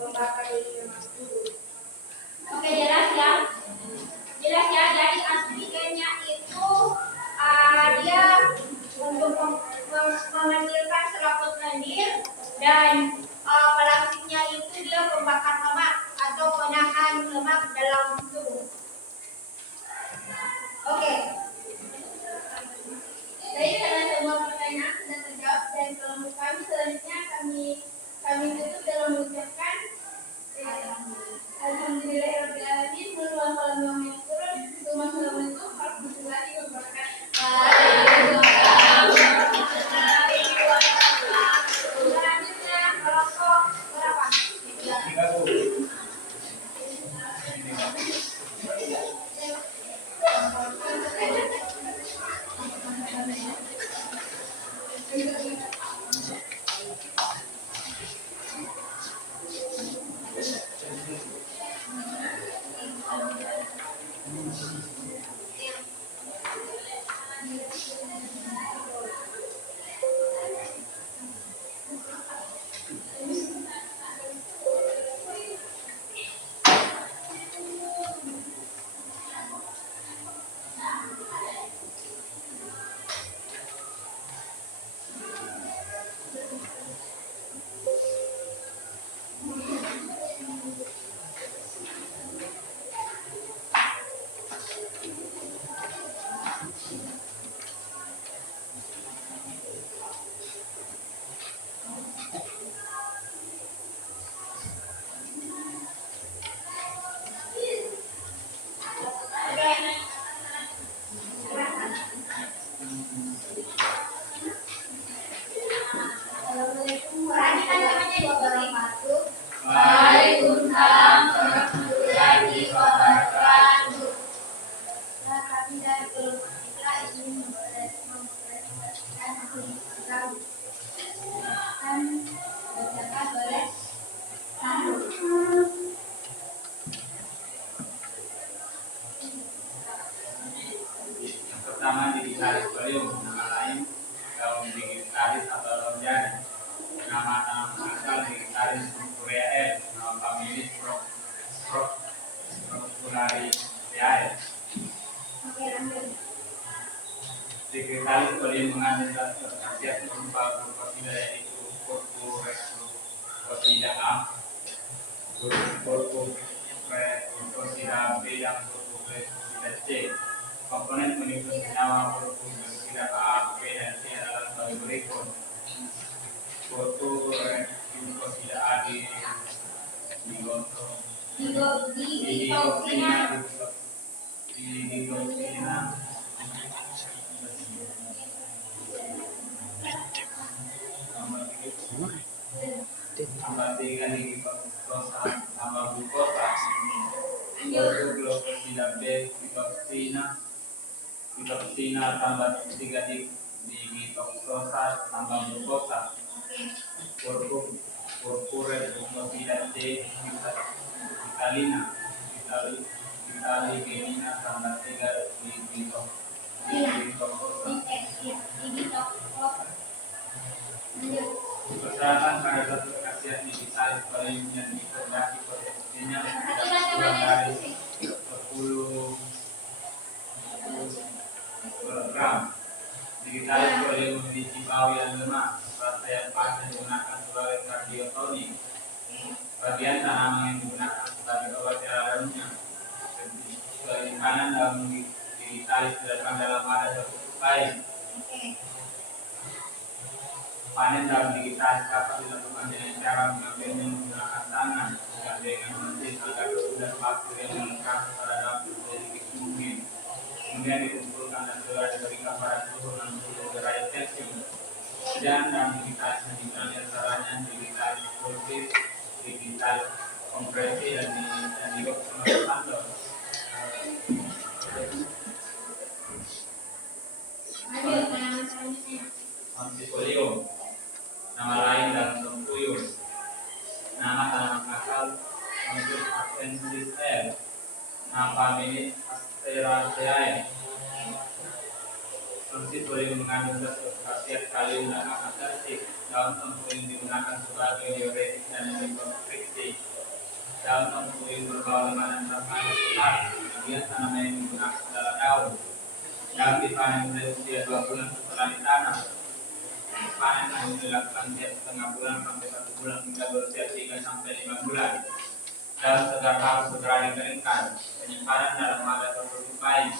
membakar lemak tubuh. Oke, jelas ya. Jelas ya, jadi aspirigennya itu dia untuk mengecilkan selaput lendir dan pelangsingnya itu dia pembakar lemak atau penahan lemak dalam tubuh. Oke. Jadi karena semua pertanyaan sudah terjawab dan kelompok kami selanjutnya kami tutup dengan mengucapkan Alhamdulillahirobbilalamin. Assalamualaikum warahmatullahi wabarakatuh. Selanjutnya kelompok berapa? 30. Assalamualaikum warahmatullahi wabarakatuh. Waalaikumsalam warahmatullahi wabarakatuh. Nah, kami dari kelompok kita ingin mempresentasikan kami akan bacakan oleh Yang pertama digitalis polium, nama lain daun digitalis atau daun jari. Nama asal digitalis Korea, nama familis Procularia. Oke, lanjut. Digitalis polium mengandung zat berkhasiat berupa glukosida yaitu glukosida A, glukosida B dan glukosida C. Komponen meliputi senyawa glukosida A, B, dan C adalah sebagai berikut. Glukosida A digoksina tambah 3 digitosa tambah glukosa. Lanjut. Yaitu glukosida B ditoksina tambah 3 digitosa tambah glukosa. Purpuret glukosida C vitalina vitaligenina tambah 3 digitosa. Persyaratan pada satu khasiat digitalis volume yang dikehendaki potensinya kurang dari 10 gram. Digitalis volume biji bawi dan lemak, rasa yang pas yang digunakan sebagai kardiotonik. Bagian tanaman yang digunakan sebagai obat dalamnya. Penyimpanan dalam digitalis dilakukan dalam wadah tertutup baik. Panen dalam digitalis dapat dilakukan dengan cara mengambilnya menggunakan tangan, bukan dengan mesin agar sudah bakteri yang melekat pada dalam sedikit mungkin. Kemudian dikumpulkan dan segera diberikan pada suhu 60 derajat Celcius. Dan dalam digitalis digital diantaranya digitalis pulsis, digitalis kompresi dan dioksinopantol. Antifolium, nama lain dalam tempuyum. Nama tanaman asal Anthus astensis L. Nama familis Asteraceae. Antifolium mengandung khasiat kalium dan asertif. Daun tempuyum digunakan sebagai diuretik dan antikonstriksi. Daun tempuyum berbau lemah dan rasanya segar. Kemudian tanaman yang digunakan adalah daun. Daun dipanen pada usia 2 bulan setelah ditanam. Panen hanya dilakukan setiap setengah bulan sampai 1 bulan hingga berusia 3 sampai 5 bulan. Daun segar harus segera dikeringkan. Penyimpanan dalam wadah tertutup baik.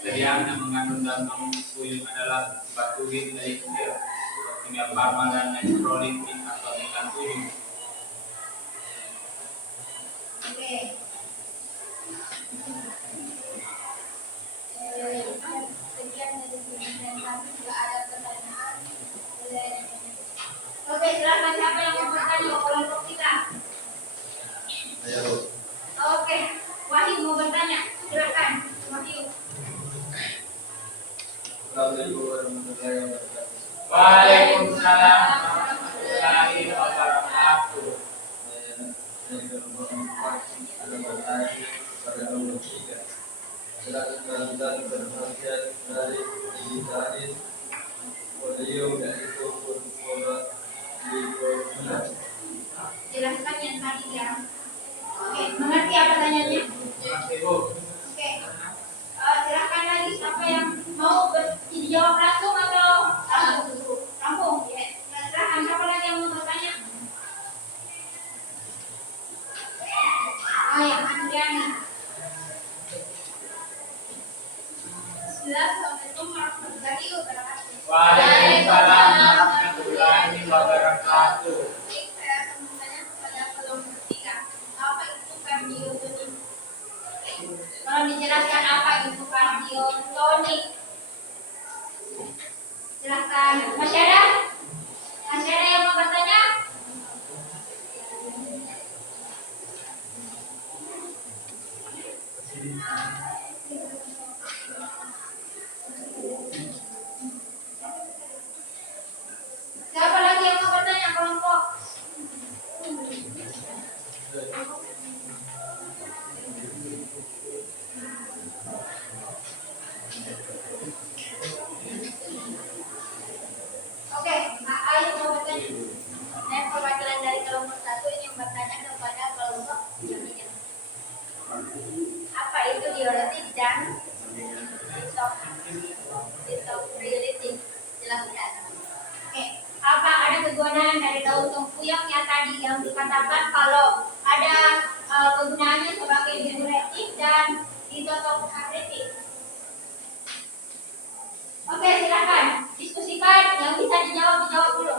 Sediaan yang mengandung daun tempuyum adalah batu glycerol, kimia farma dan nitrolisin atau ikan tuyul. Oke, silakan siapa yang mau bertanya kelompok kita? Oke, Wahyu mau bertanya, silakan Wahyu. Waalaikumsalam warahmatullahi wabarakatuh. Dari digitalis volume yaitu Jelaskan yang tadi ya. Oke, mengerti apa tanyanya? Oke. Silakan lagi siapa yang mau dijawab langsung atau langsung ya. Silakan siapa lagi yang mau bertanya? Oh ya, Andriani. Assalamualaikum warahmatullahi wabarakatuh. Waalaikumsalam warahmatullahi wabarakatuh. Baik, saya akan bertanya kepada kelompok 3. Apa itu kardiotonik? Kalau dijelaskan apa itu kardiotonik? Silakan. Masih ada? Masih ada yang mau bertanya? Siapa lagi yang mau bertanya kelompok? Oke, Ayu mau bertanya. Saya perwakilan dari kelompok 1 ingin bertanya kepada kelompok 3. Apa itu diuretik dan detoksifikating? Jelaskan. Oke, apa ada kegunaan dari daun tempuyung yang tadi yang dikatakan kalau ada kegunaannya sebagai diuretik dan detoksifikating? Oke, silakan diskusikan. Yang bisa dijawab dulu.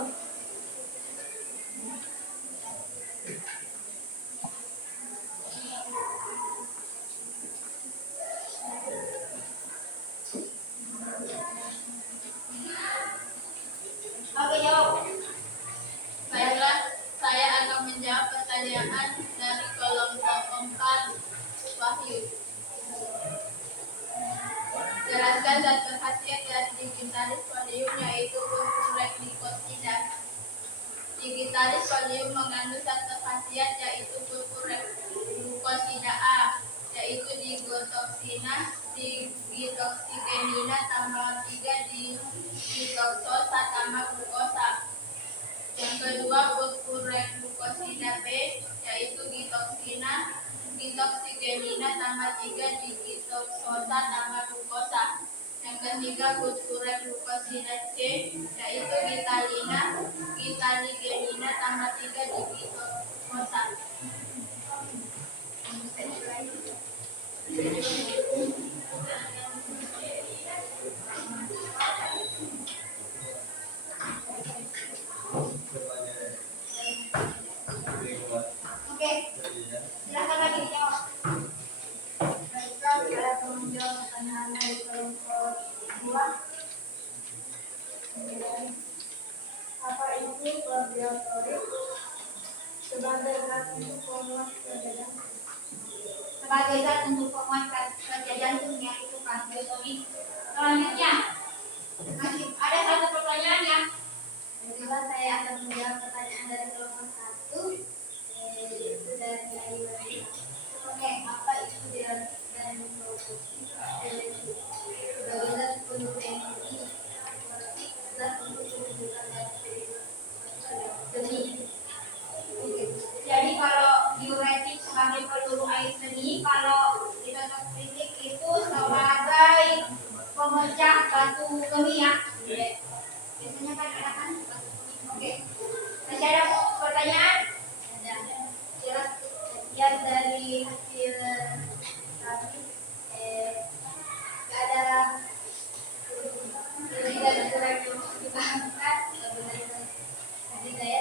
Oke, jawab. Baiklah, saya akan Digitalis folium mengandung satu khasiat yaitu glucosida A, yaitu digotoksina, digitoksigenina tambah 3 digitoksosa tambah glukosa. Yang kedua glucosida B, yaitu gitoksina, gitoksigenina tambah 3 digitoksosa tambah glukosa. Yang ketiga glucosida C, yaitu gitalina, gitaligenina tambah 3 digitoksosa. Oke, silakan lagi dijawab. Baiklah, saya akan menjawab pertanyaan dari kelompok 2. Apa itu probiotrik? Sebagai zat untuk penguat kerja jantung. Sebagai zat untuk penguat kerja jantung yaitu probiotrik. Selanjutnya, masih ada satu pertanyaan ya. Juga saya akan menjawab pertanyaan dari kelompok 1. Itu dari Ayu. Oke, apa itu dan produksi sebagai zat untuk energi, zat untuk penunjukan dan seni. Jadi kalau diuretik sebagai peluru air seni, kalau di contoh klinik itu sebagai pemecah batu kemih ya. Biasanya kan ada kan batu kemih. Oke. Masih ada pertanyaan? Ada. Jelas lihat dari hasil kami ada tidak surat yang kita angkat jadi saya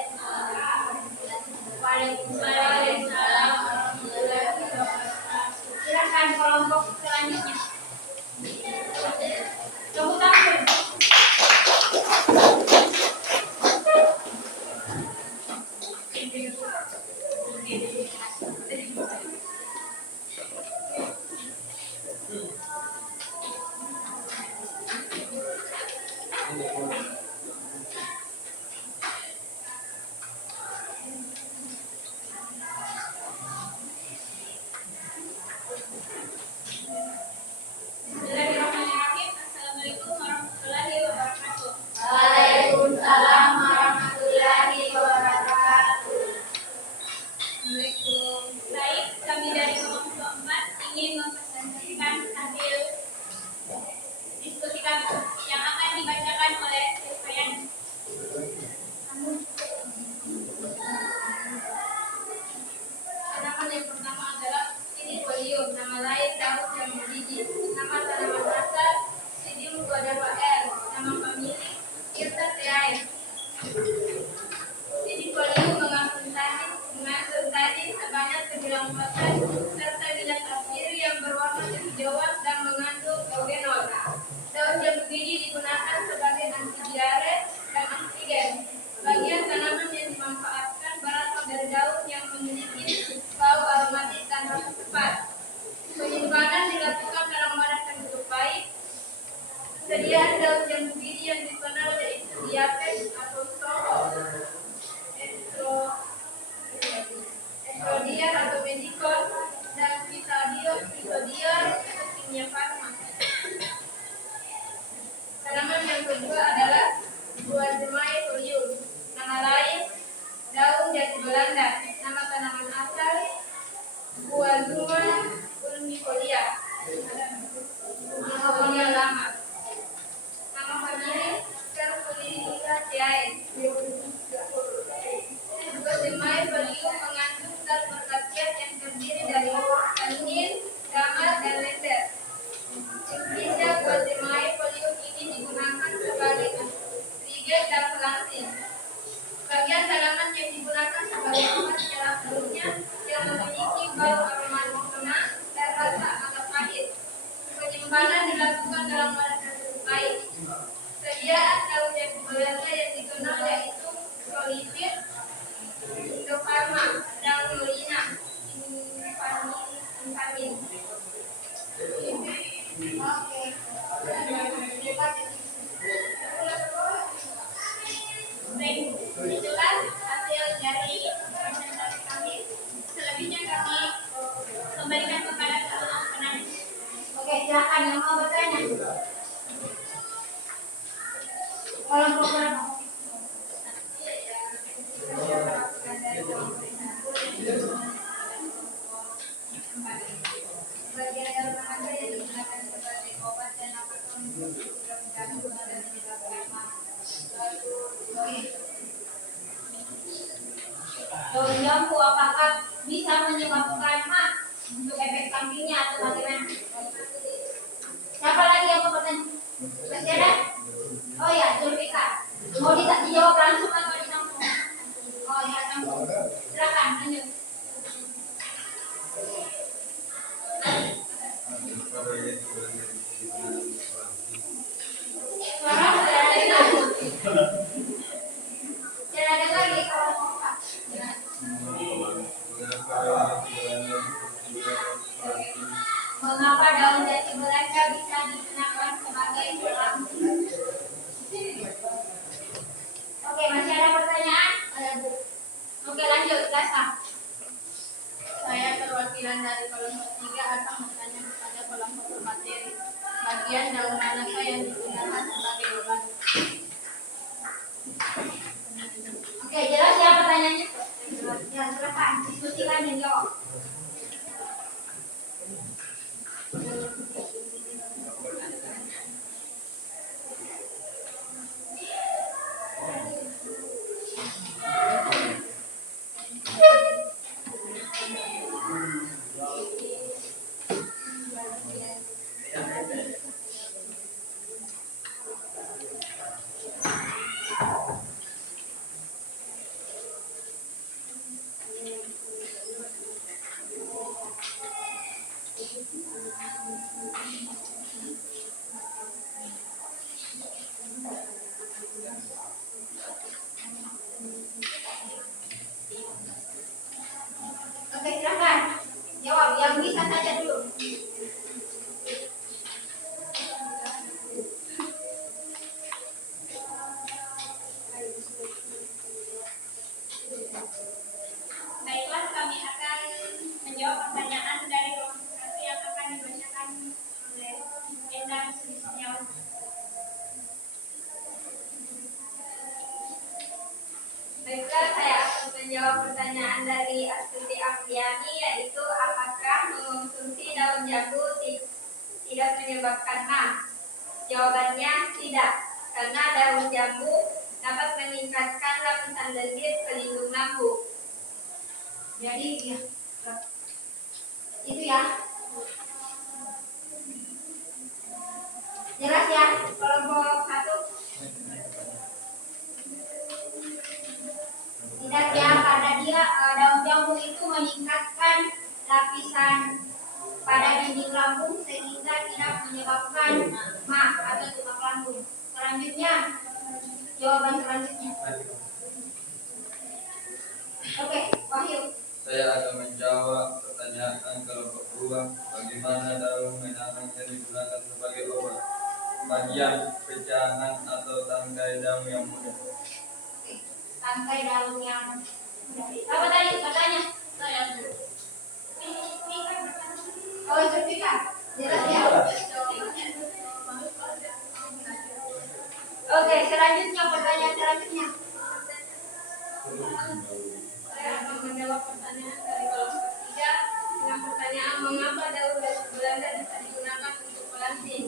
Waalaikumsalam warahmatullahi wabarakatuh. Silakan kelompok selanjutnya. Tepuk tangan. Bismillahirrahmanirrahim. Assalamualaikum warahmatullahi wabarakatuh. Waalaikumsalam warahmatullahi wabarakatuh. Assalamualaikum. Baik, kami dari kelompok 4 ingin mempresentasikan hasil diskusi kami yang akan dibacakan oleh Rifayani. Tanaman yang pertama adalah Sidifolium, nama lain daun yang berbiji. Nama tanaman asal Sidium guadalbael, nama pemilik Irtaceae. Sidifolium mengandung tanin sebanyak 9% serta bilah safir yang berwarna kehijauan dan mengandung eugenol. Daun jambu biji digunakan sebagai anti diare dan antigen. Bagian tanaman yang dimanfaatkan berasal dari daun yang memiliki bau aromatis dan rasa cepat. Penyimpanan dilakukan dalam wadah tertutup baik. Sediaan daun jambu biji yang dikenal yaitu diapes atau estrodiol atau medikon dan vitadiol itu kimia farma. Tanaman yang kedua adalah Guazemae folium, nama lain daun jati Belanda. Nama tanaman asal Guazuma ulmifolia, ulmifolia lama. Nama pemilik Serpulinidaceae. Guazemae folium mengandung zat berkhasiat yang terdiri dari tanin, gamma, dan lender. Jenisnya Guazemae folium ini digunakan sebagai trigen dan pelangsing. Bagian tanaman yang digunakan sebagai obat ialah daunnya yang memiliki bau aromatis dan rasa agak pahit. Penyimpanan dilakukan dalam wadah tertutup baik. Sediaan daun yang Belanda yang dikenal yaitu Prolifit, Indofarma, dan Molina Infamin. Oke. Baik, itulah Kelompok berapa? Bagian dalam remaja yang digunakan sebagai obat dan apakah untuk mengganggu dan menyebabkan mah. Daun jambu apakah bisa menyebabkan mah untuk efek sampingnya atau bagaimana? Siapa lagi yang mau bertanya? Masih ada? Oh ya, Zulfikar. Mau dijawab langsung atau ditampung? Oh ya, tampung. Silakan, lanjut. Suara sudah dengar? Sudah dengar di kolom komentar? Mengapa daun jati Belanda bisa digunakan sebagai pelampung? Oke, masih ada pertanyaan? Oke, lanjut, Lasa. Saya perwakilan dari kelompok 3 akan bertanya kepada kelompok materi. Bagian daun manakah yang digunakan sebagai obat? Oke, jelas ya pertanyaannya? Ya, silakan diskusikan dan jawab. Oke, silakan jawab yang bisa saja dulu. Baiklah, kami akan menjawab pertanyaan dari kelompok 1 yang akan dibacakan oleh Endang Setiawan. Baiklah, saya akan menjawab pertanyaan dari Astuti Afriani, yaitu apakah mengonsumsi daun jambu tidak menyebabkan mah? Jawabannya tidak, karena daun jambu dapat meningkatkan lapisan lendir pelindung lambung. Jadi ya, itu ya. Jelas ya, kelompok 1. Tidak ya, karena dia daun jambu itu meningkatkan lapisan pada dinding lambung sehingga tidak menyebabkan mah atau demam lambung. Selanjutnya, jawaban selanjutnya. Oke, Wahyu. Saya akan menjawab pertanyaan kelompok 2. Bagaimana daun menanam yang digunakan sebagai obat? Bagian pecahan atau tangkai daun yang muda. Tangkai daun yang apa tadi katanya? Saya dulu. Oh, sertifikat. Jelas ya. Oke, selanjutnya pertanyaan selanjutnya. Saya akan menjawab pertanyaan dari kelompok 3 dengan pertanyaan mengapa daun jati Belanda bisa digunakan untuk pelanting?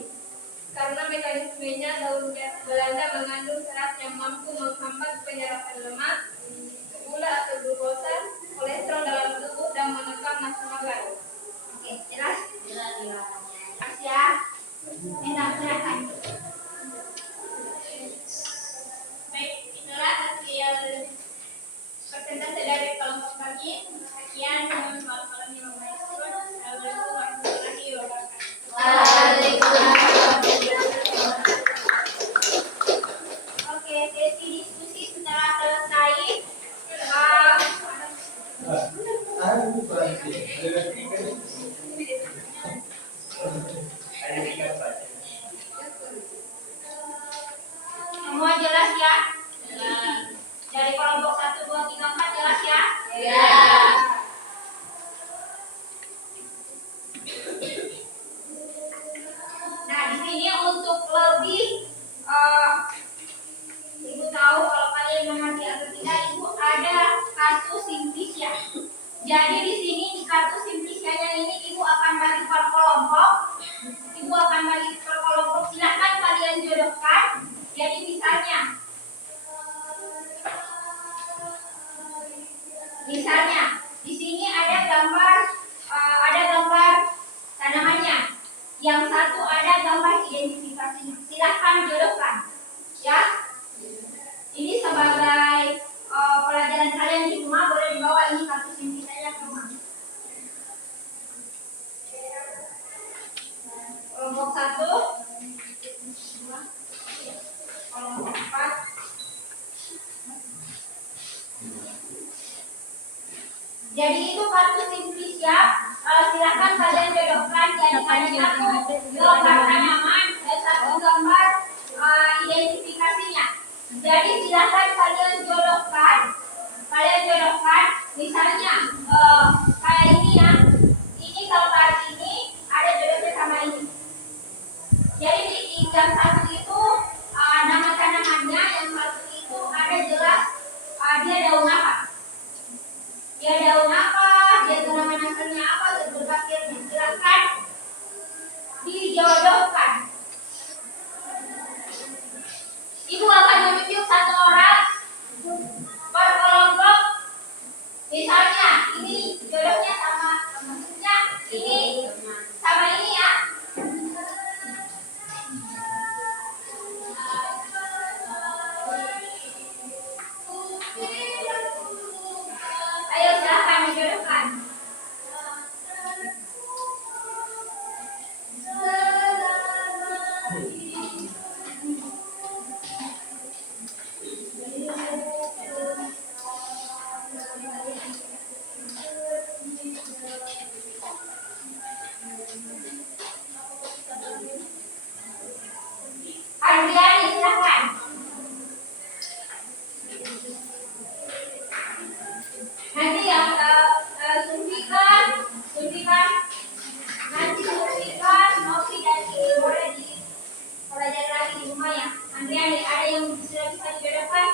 Karena mekanismenya daun jati Belanda mengandung serat yang mampu menghambat penyerapan lemak, gula atau glukosa, kolesterol dalam tubuh dan menekan nafsu makan. Oke, jelas? Jelas ya. Enak, silakan. Baik, itulah hasil presentasi dari kelompok kami. Sekian, mohon maaf kalau mengenai skor. Assalamualaikum warahmatullahi wabarakatuh. Oke, sesi Jadi di sini di kartu simplisianya ini ibu akan bagi per kelompok. Ibu akan bagi per kelompok. Silakan kalian jodohkan. Jadi misalnya di sini ada gambar tanamannya. Yang satu ada gambar identifikasinya. Silakan jodohkan. Ya. Ini sebagai pelajaran kalian di rumah, boleh dibawa ini kartu simplisianya ke rumah. Kelompok 1, 2, kelompok 4. Jadi itu kartu simplisia. Silakan kalian jodohkan. Jadi ada satu gambar tanaman dan satu gambar identifikasinya. Jadi silakan kalian jodohkan. Misalnya kayak ini ya. Ini gambar ini ada jodohnya sama ini. Jadi di yang satu itu nama tanamannya, yang satu itu ada jelas dia daun apa. Dia tanaman asalnya apa, berbagai silakan dijodohkan. Ibu akan menunjuk satu orang per kelompok. Misalnya ini jodohnya maksudnya ini sama ini ya. Ayo silakan dijodohkan. Andriani silakan. Nanti yang suntikan Novi dan Kiki boleh dipelajari lagi di rumah ya. Andriani, ada yang sudah bisa dijodohkan?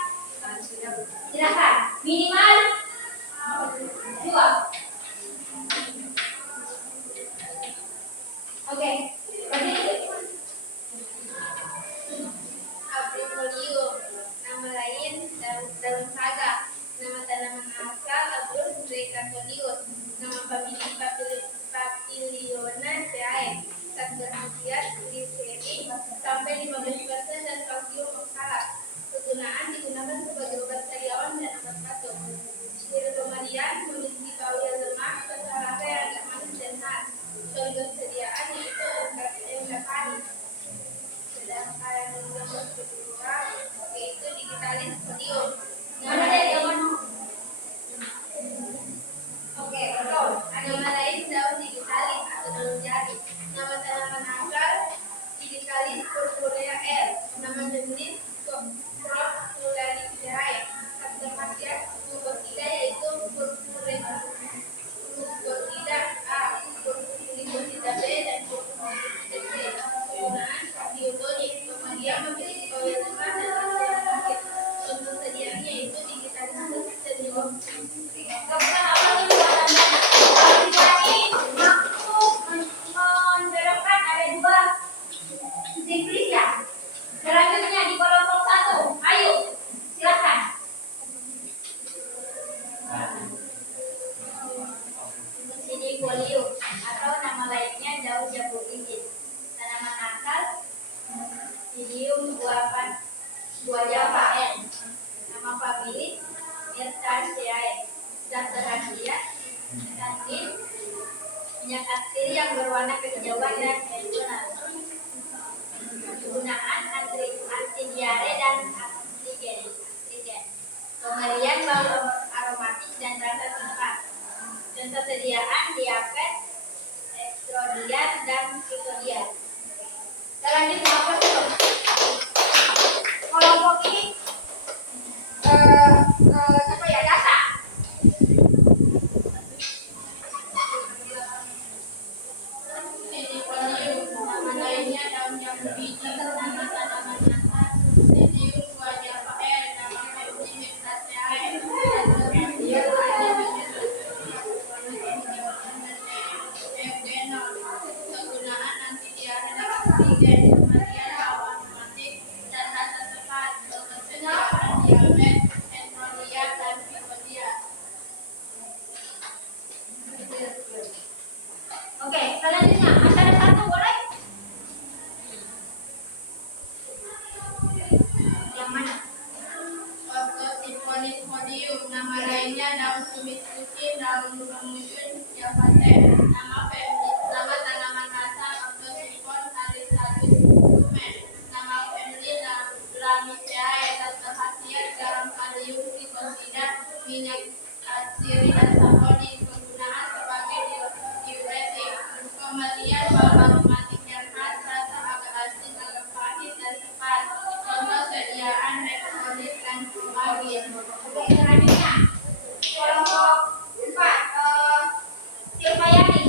Silakan. Minimal 2. Oke. Abrifolio, nama lain daun saga, nama tanaman asal Abrus recatolius, nama famili Papilionaceae, zat berkhasiat gliseri sampai 15% dan kalsium oksalat. Kegunaan digunakan sebagai obat sariawan dan obat batuk. Ciri pemberian memiliki bau yang lemah serta rasa yang agak manis dan khas. Contoh sediaan yaitu Encaparis. Sedangkan nomor kedua yaitu digitalis podium. Mana dari yang mana? Oke, betul. Nama lain daun digitalis atau daun jari. Nama tanaman asal digitalis purpurea L. Nama jenis Croculalicerae. Satu khasiat Leucotida yaitu Purpurea Leucotida A, Leucotida B dan Leucotida C. Penggunaan biologi pemberian memiliki bau yang lemah dan rasa yang sakit. Contoh sediaannya yaitu digitalis senior. Dokter apa nih buatannya? Jadi maksud menjodohkan ada 2 simplis ya. Selanjutnya di kelompok 1. Ayo, silakan. Sinipolium atau nama lainnya daun jambu licin. Tanaman asal Sinium Java N. Nama famili Myrtaceae. Zat berkhasiat tannin, minyak atsiri yang berwarna kehijauan dan medicinal. Kegunaan anti diare dan astringent. Pemberian bau aromatik dan rasa singkat. Contoh sediaan diapet, ekstrodian dan fitodian. Selanjutnya apa tuh? Kelompok ini apa ya, data. Sinipolium, nama lainnya daun jambu biji. Nama tanaman asal Sinium Java N. Nama famili Myrtaceae. Onismodium, nama lainnya daun kumis putih, daun kemudian javate, nama tanaman asal Octosipon Aristarchus lumen, nama family Lamiaceae, zat khasiat garam kalium glikosida, minyak sirida saponin, penggunaan sebagai diuretik, pembelian bau aromatik yang khas, rasa agak asin, agak pahit dan cepat. Contoh sediaan Rexona dan Cobain. Oke, selanjutnya kelompok 4, Silvayani.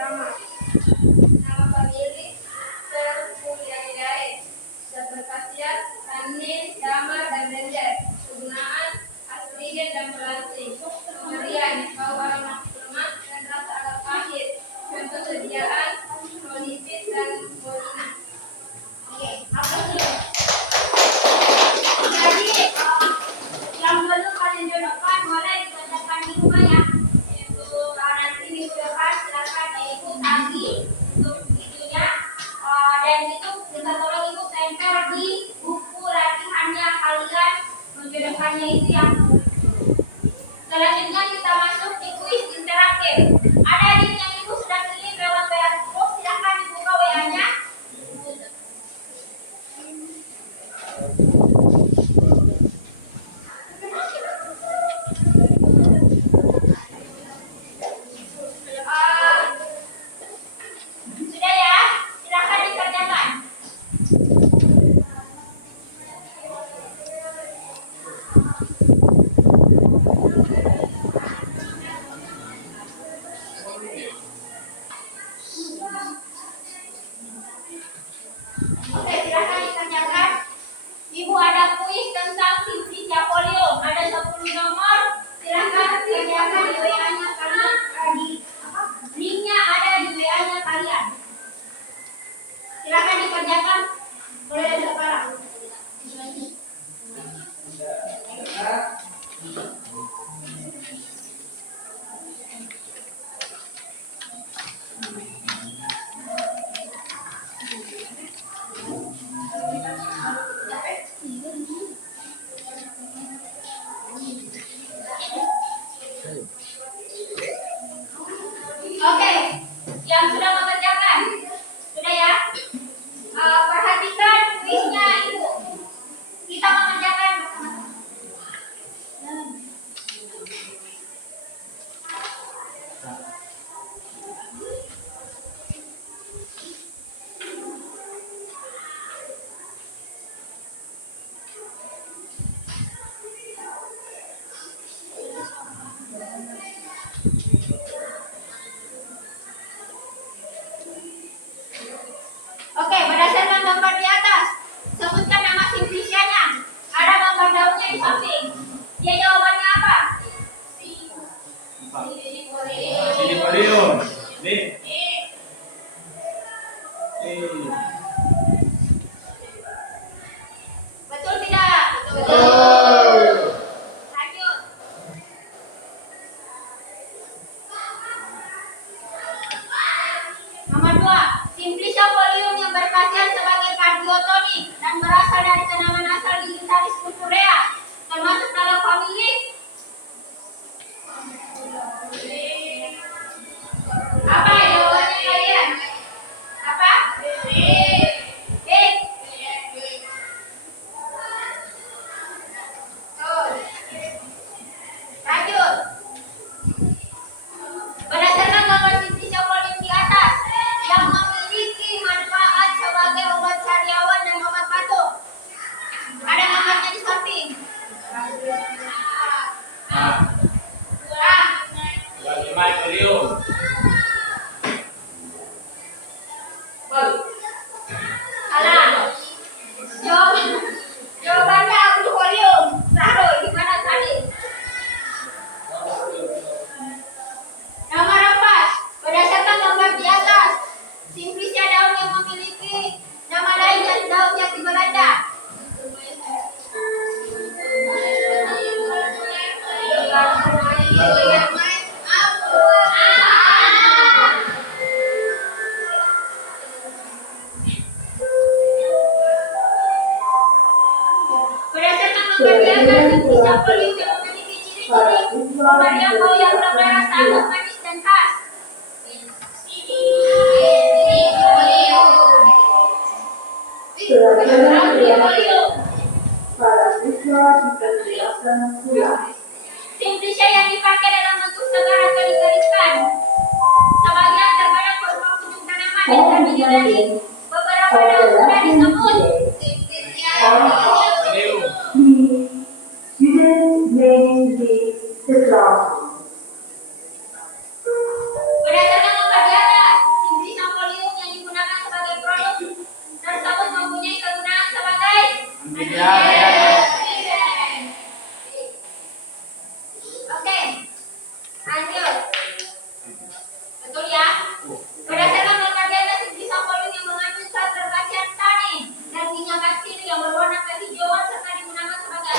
Nama pemilik Serpullianidae, zat berkhasiat tanin, damar, dan dender. Penggunaan astringent dan pelangsing. Pemberian bau aromatik lemak dan rasa agak pahit. Contoh sediaan polipid dan polina. Oke, apa dulu? Jadi yang belum kalian jodohkan boleh dibacakan di rumah ya. Untuk nanti minggu depan silakan ibu tagi untuk videonya, dan itu kita tolong ibu tempel di buku latihannya kalian menjodohkannya itu ya. Selanjutnya kita masuk di kuis interaktif. Ada adik yang ibu sudah kirim lewat WA group, silakan dibuka WA-nya. Sudah ya, silakan dikerjakan. Oke, silakan dikerjakan. Ibu ada kuis tentang simplicia folium, ada 10 nomor. Silakan kerjakan di WA-nya karena linknya ada di WA-nya kalian. Silakan dikerjakan mulai dari sekarang. Oke, yang sudah mengerjakan, sudah ya? Perhatikan kuisnya ibu. Kita mengerjakan bersama-sama. Oke, berdasarkan gambar di atas, sebutkan nama simplicianya. Ada gambar daunnya di samping. Dia jawabannya apa? Siliporium. Ini. Betul tidak? Betul. Lanjut. Nomor 2, Simplicia folium yang berkhasiat sebagai kardiotonik dan berasal dari tanaman asal Digitalis purpurea, termasuk dalam famili apa jawabannya kalian? Apa? Lanjut. Berdasarkan gambar Simplicia folium di atas, yang memiliki manfaat sebagai obat sariawan dan obat batuk. memperlihatkan Simplicia Folium yang memiliki ciri-ciri pemberian bau yang berasa sangat manis dan khas. Para siswa dipersilakan pulang. Simplicia yang dipakai dalam bentuk segar atau dikeringkan. Sebagian terkadang berupa pucuk tanaman yang terdiri dari beberapa daun muda disebut Simplicia Folium. Students may be the classroom. Berdasarkan nomor di atas, Simplicia Folium yang digunakan sebagai produk tersebut mempunyai kegunaan sebagai Antibiotik. Oke, lanjut. Betul ya? Berdasarkan nomor di atas, Simplicia Folium yang mengandung zat berbasian tanin dan minyak bakteri yang berwarna kehijauan serta digunakan sebagai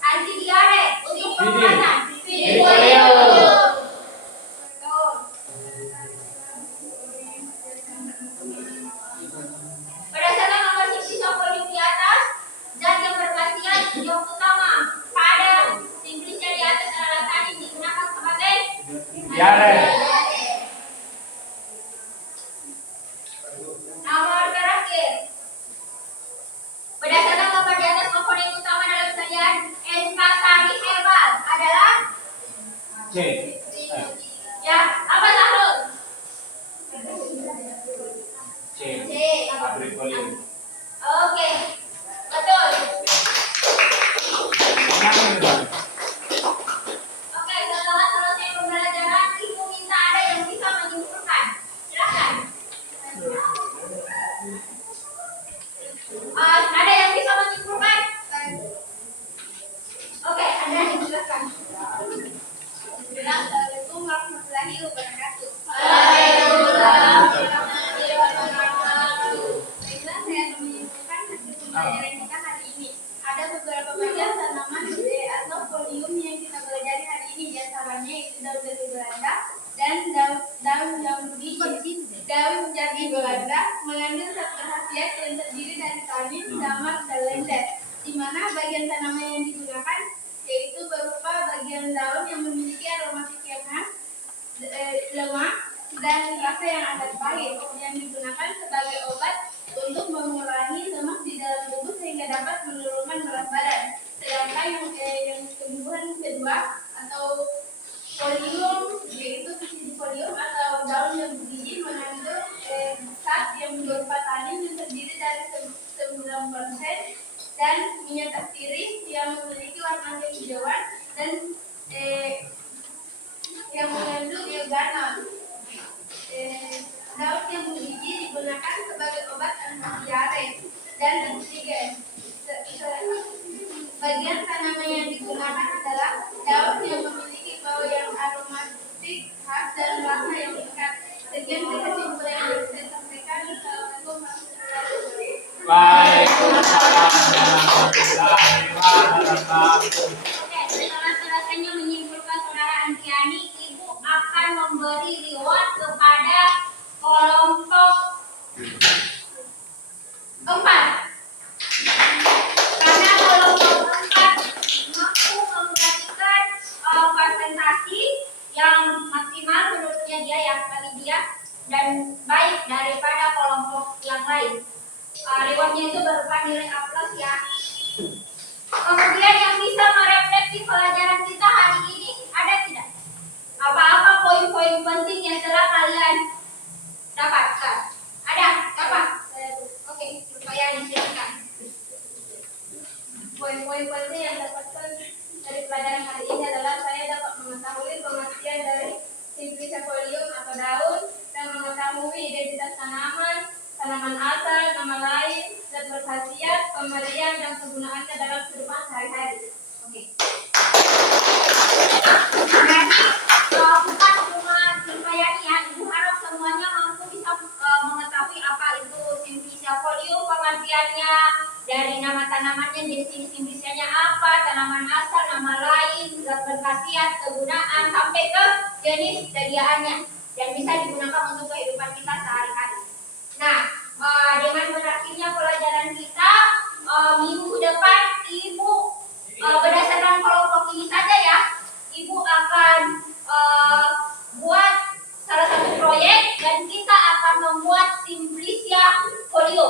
anti diare untuk pengobatan. Folium. Berdasarkan nomor Simplicia Folium di atas, zat yang berkhasiat yang utama pada Simplicia di atas adalah tanin digunakan sebagai Diare. nomor terakhir. Berdasarkan nomor di atas, komponen utama dalam sajian Ensasari herbal adalah C. ya apa Sahrul? C. C. Agrifolium. Oke, betul. Mana ini, Bang? Oke, setelah selesai pembelajaran, ibu minta ada yang bisa menyimpulkan. Silakan. Ada yang bisa menyimpulkan? Oke, ada yang silakan. Assalamualaikum warahmatullahi wabarakatuh. Waalaikumsalam. Baiklah, saya akan menyimpulkan hasil pembelajaran kita hari ini. Ada beberapa bagian tanaman atau folium yang kita pelajari hari ini, di antaranya yaitu daun dari Belanda dan daun jambu. Daun jati Belanda mengandung zat berkhasiat yang terdiri dari tanin, damar, dan lendir, di mana bagian tanaman yang digunakan yaitu berupa bagian daun yang memiliki aromatik yang khas, lemah, dan rasa yang agak pahit, yang digunakan sebagai obat untuk mengurangi lemak di dalam tubuh sehingga dapat menurunkan berat badan. Sedangkan yang kedua atau folium, yaitu folium atau daun yang biji mengandung zat yang berupa tanin yang terdiri dari 9% dan minyak astirik yang memiliki warna kehijauan dan yang mengandung euganol. Daun yang biji digunakan sebagai obat anti diare dan antigen. Bagian tanaman yang digunakan adalah daun yang memiliki bau yang aromatik khas dan rasa yang pekat. Sekian kesimpulan yang bisa saya sampaikan. Assalamualaikum warahmatullahi wabarakatuh. Waalaikumsalam warahmatullahi wabarakatuh. Oke, setelah selesainya menyimpulkan saudara Antiani, ibu akan memberi reward kepada kelompok 4. Karena kelompok 4 mampu memperhatikan presentasi yang maksimal menurutnya dia ya, bagi dia dan baik daripada kelompok yang lain. Rewardnya itu berupa nilai A+ ya. Kemudian yang bisa merefleksi pelajaran kita hari ini ada tidak? Apa-apa poin-poin penting yang telah kalian dapatkan? Ada? Apa? Oke, supaya disiapkan. Poin-poin penting yang dapatkan dari pelajaran hari ini adalah saya dapat mengetahui pengertian dari Simplicia Folium atau daun dan mengetahui identitas tanaman, tanaman asal, nama lain, zat berkhasiat, pemberian dan kegunaannya dalam kehidupan sehari-hari. Oke. Jadi bukan cuma Simpayani ya, ibu harap semuanya mampu bisa mengetahui apa itu Simplicia Folium, pengertiannya, dari nama tanamannya, jenis Simplicianya apa, tanaman asal, nama lain, zat berkhasiat, kegunaan, sampai ke jenis sediaannya yang bisa digunakan untuk kehidupan kita sehari-hari. Nah, dengan berakhirnya pelajaran kita, minggu depan itu.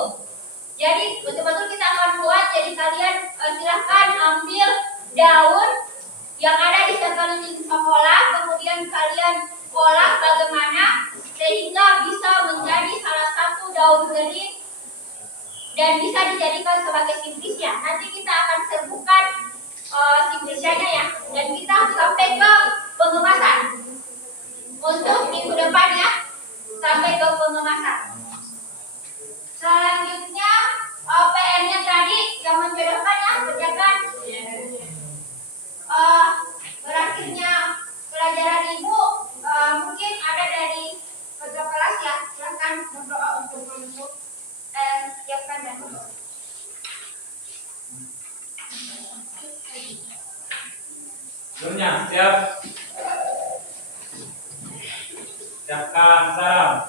Jadi betul-betul kita akan buat. Jadi kalian silahkan ambil daun yang ada di sekeliling sekolah, kemudian kalian olah bagaimana sehingga bisa menjadi salah satu daun kering dan bisa dijadikan sebagai simplisnya. Nanti kita akan serbukan simplisnya ya, dan kita sampai ke pengemasan. Untuk minggu depan ya, sampai ke pengemasan. Selanjutnya PR-nya tadi yang menjodohkan ya, kerjakan. Berakhirnya pelajaran ibu mungkin ada dari ketua kelas ya, silakan berdoa untuk siapkan dan berdoa. Gurunya siap. Siapkan salam.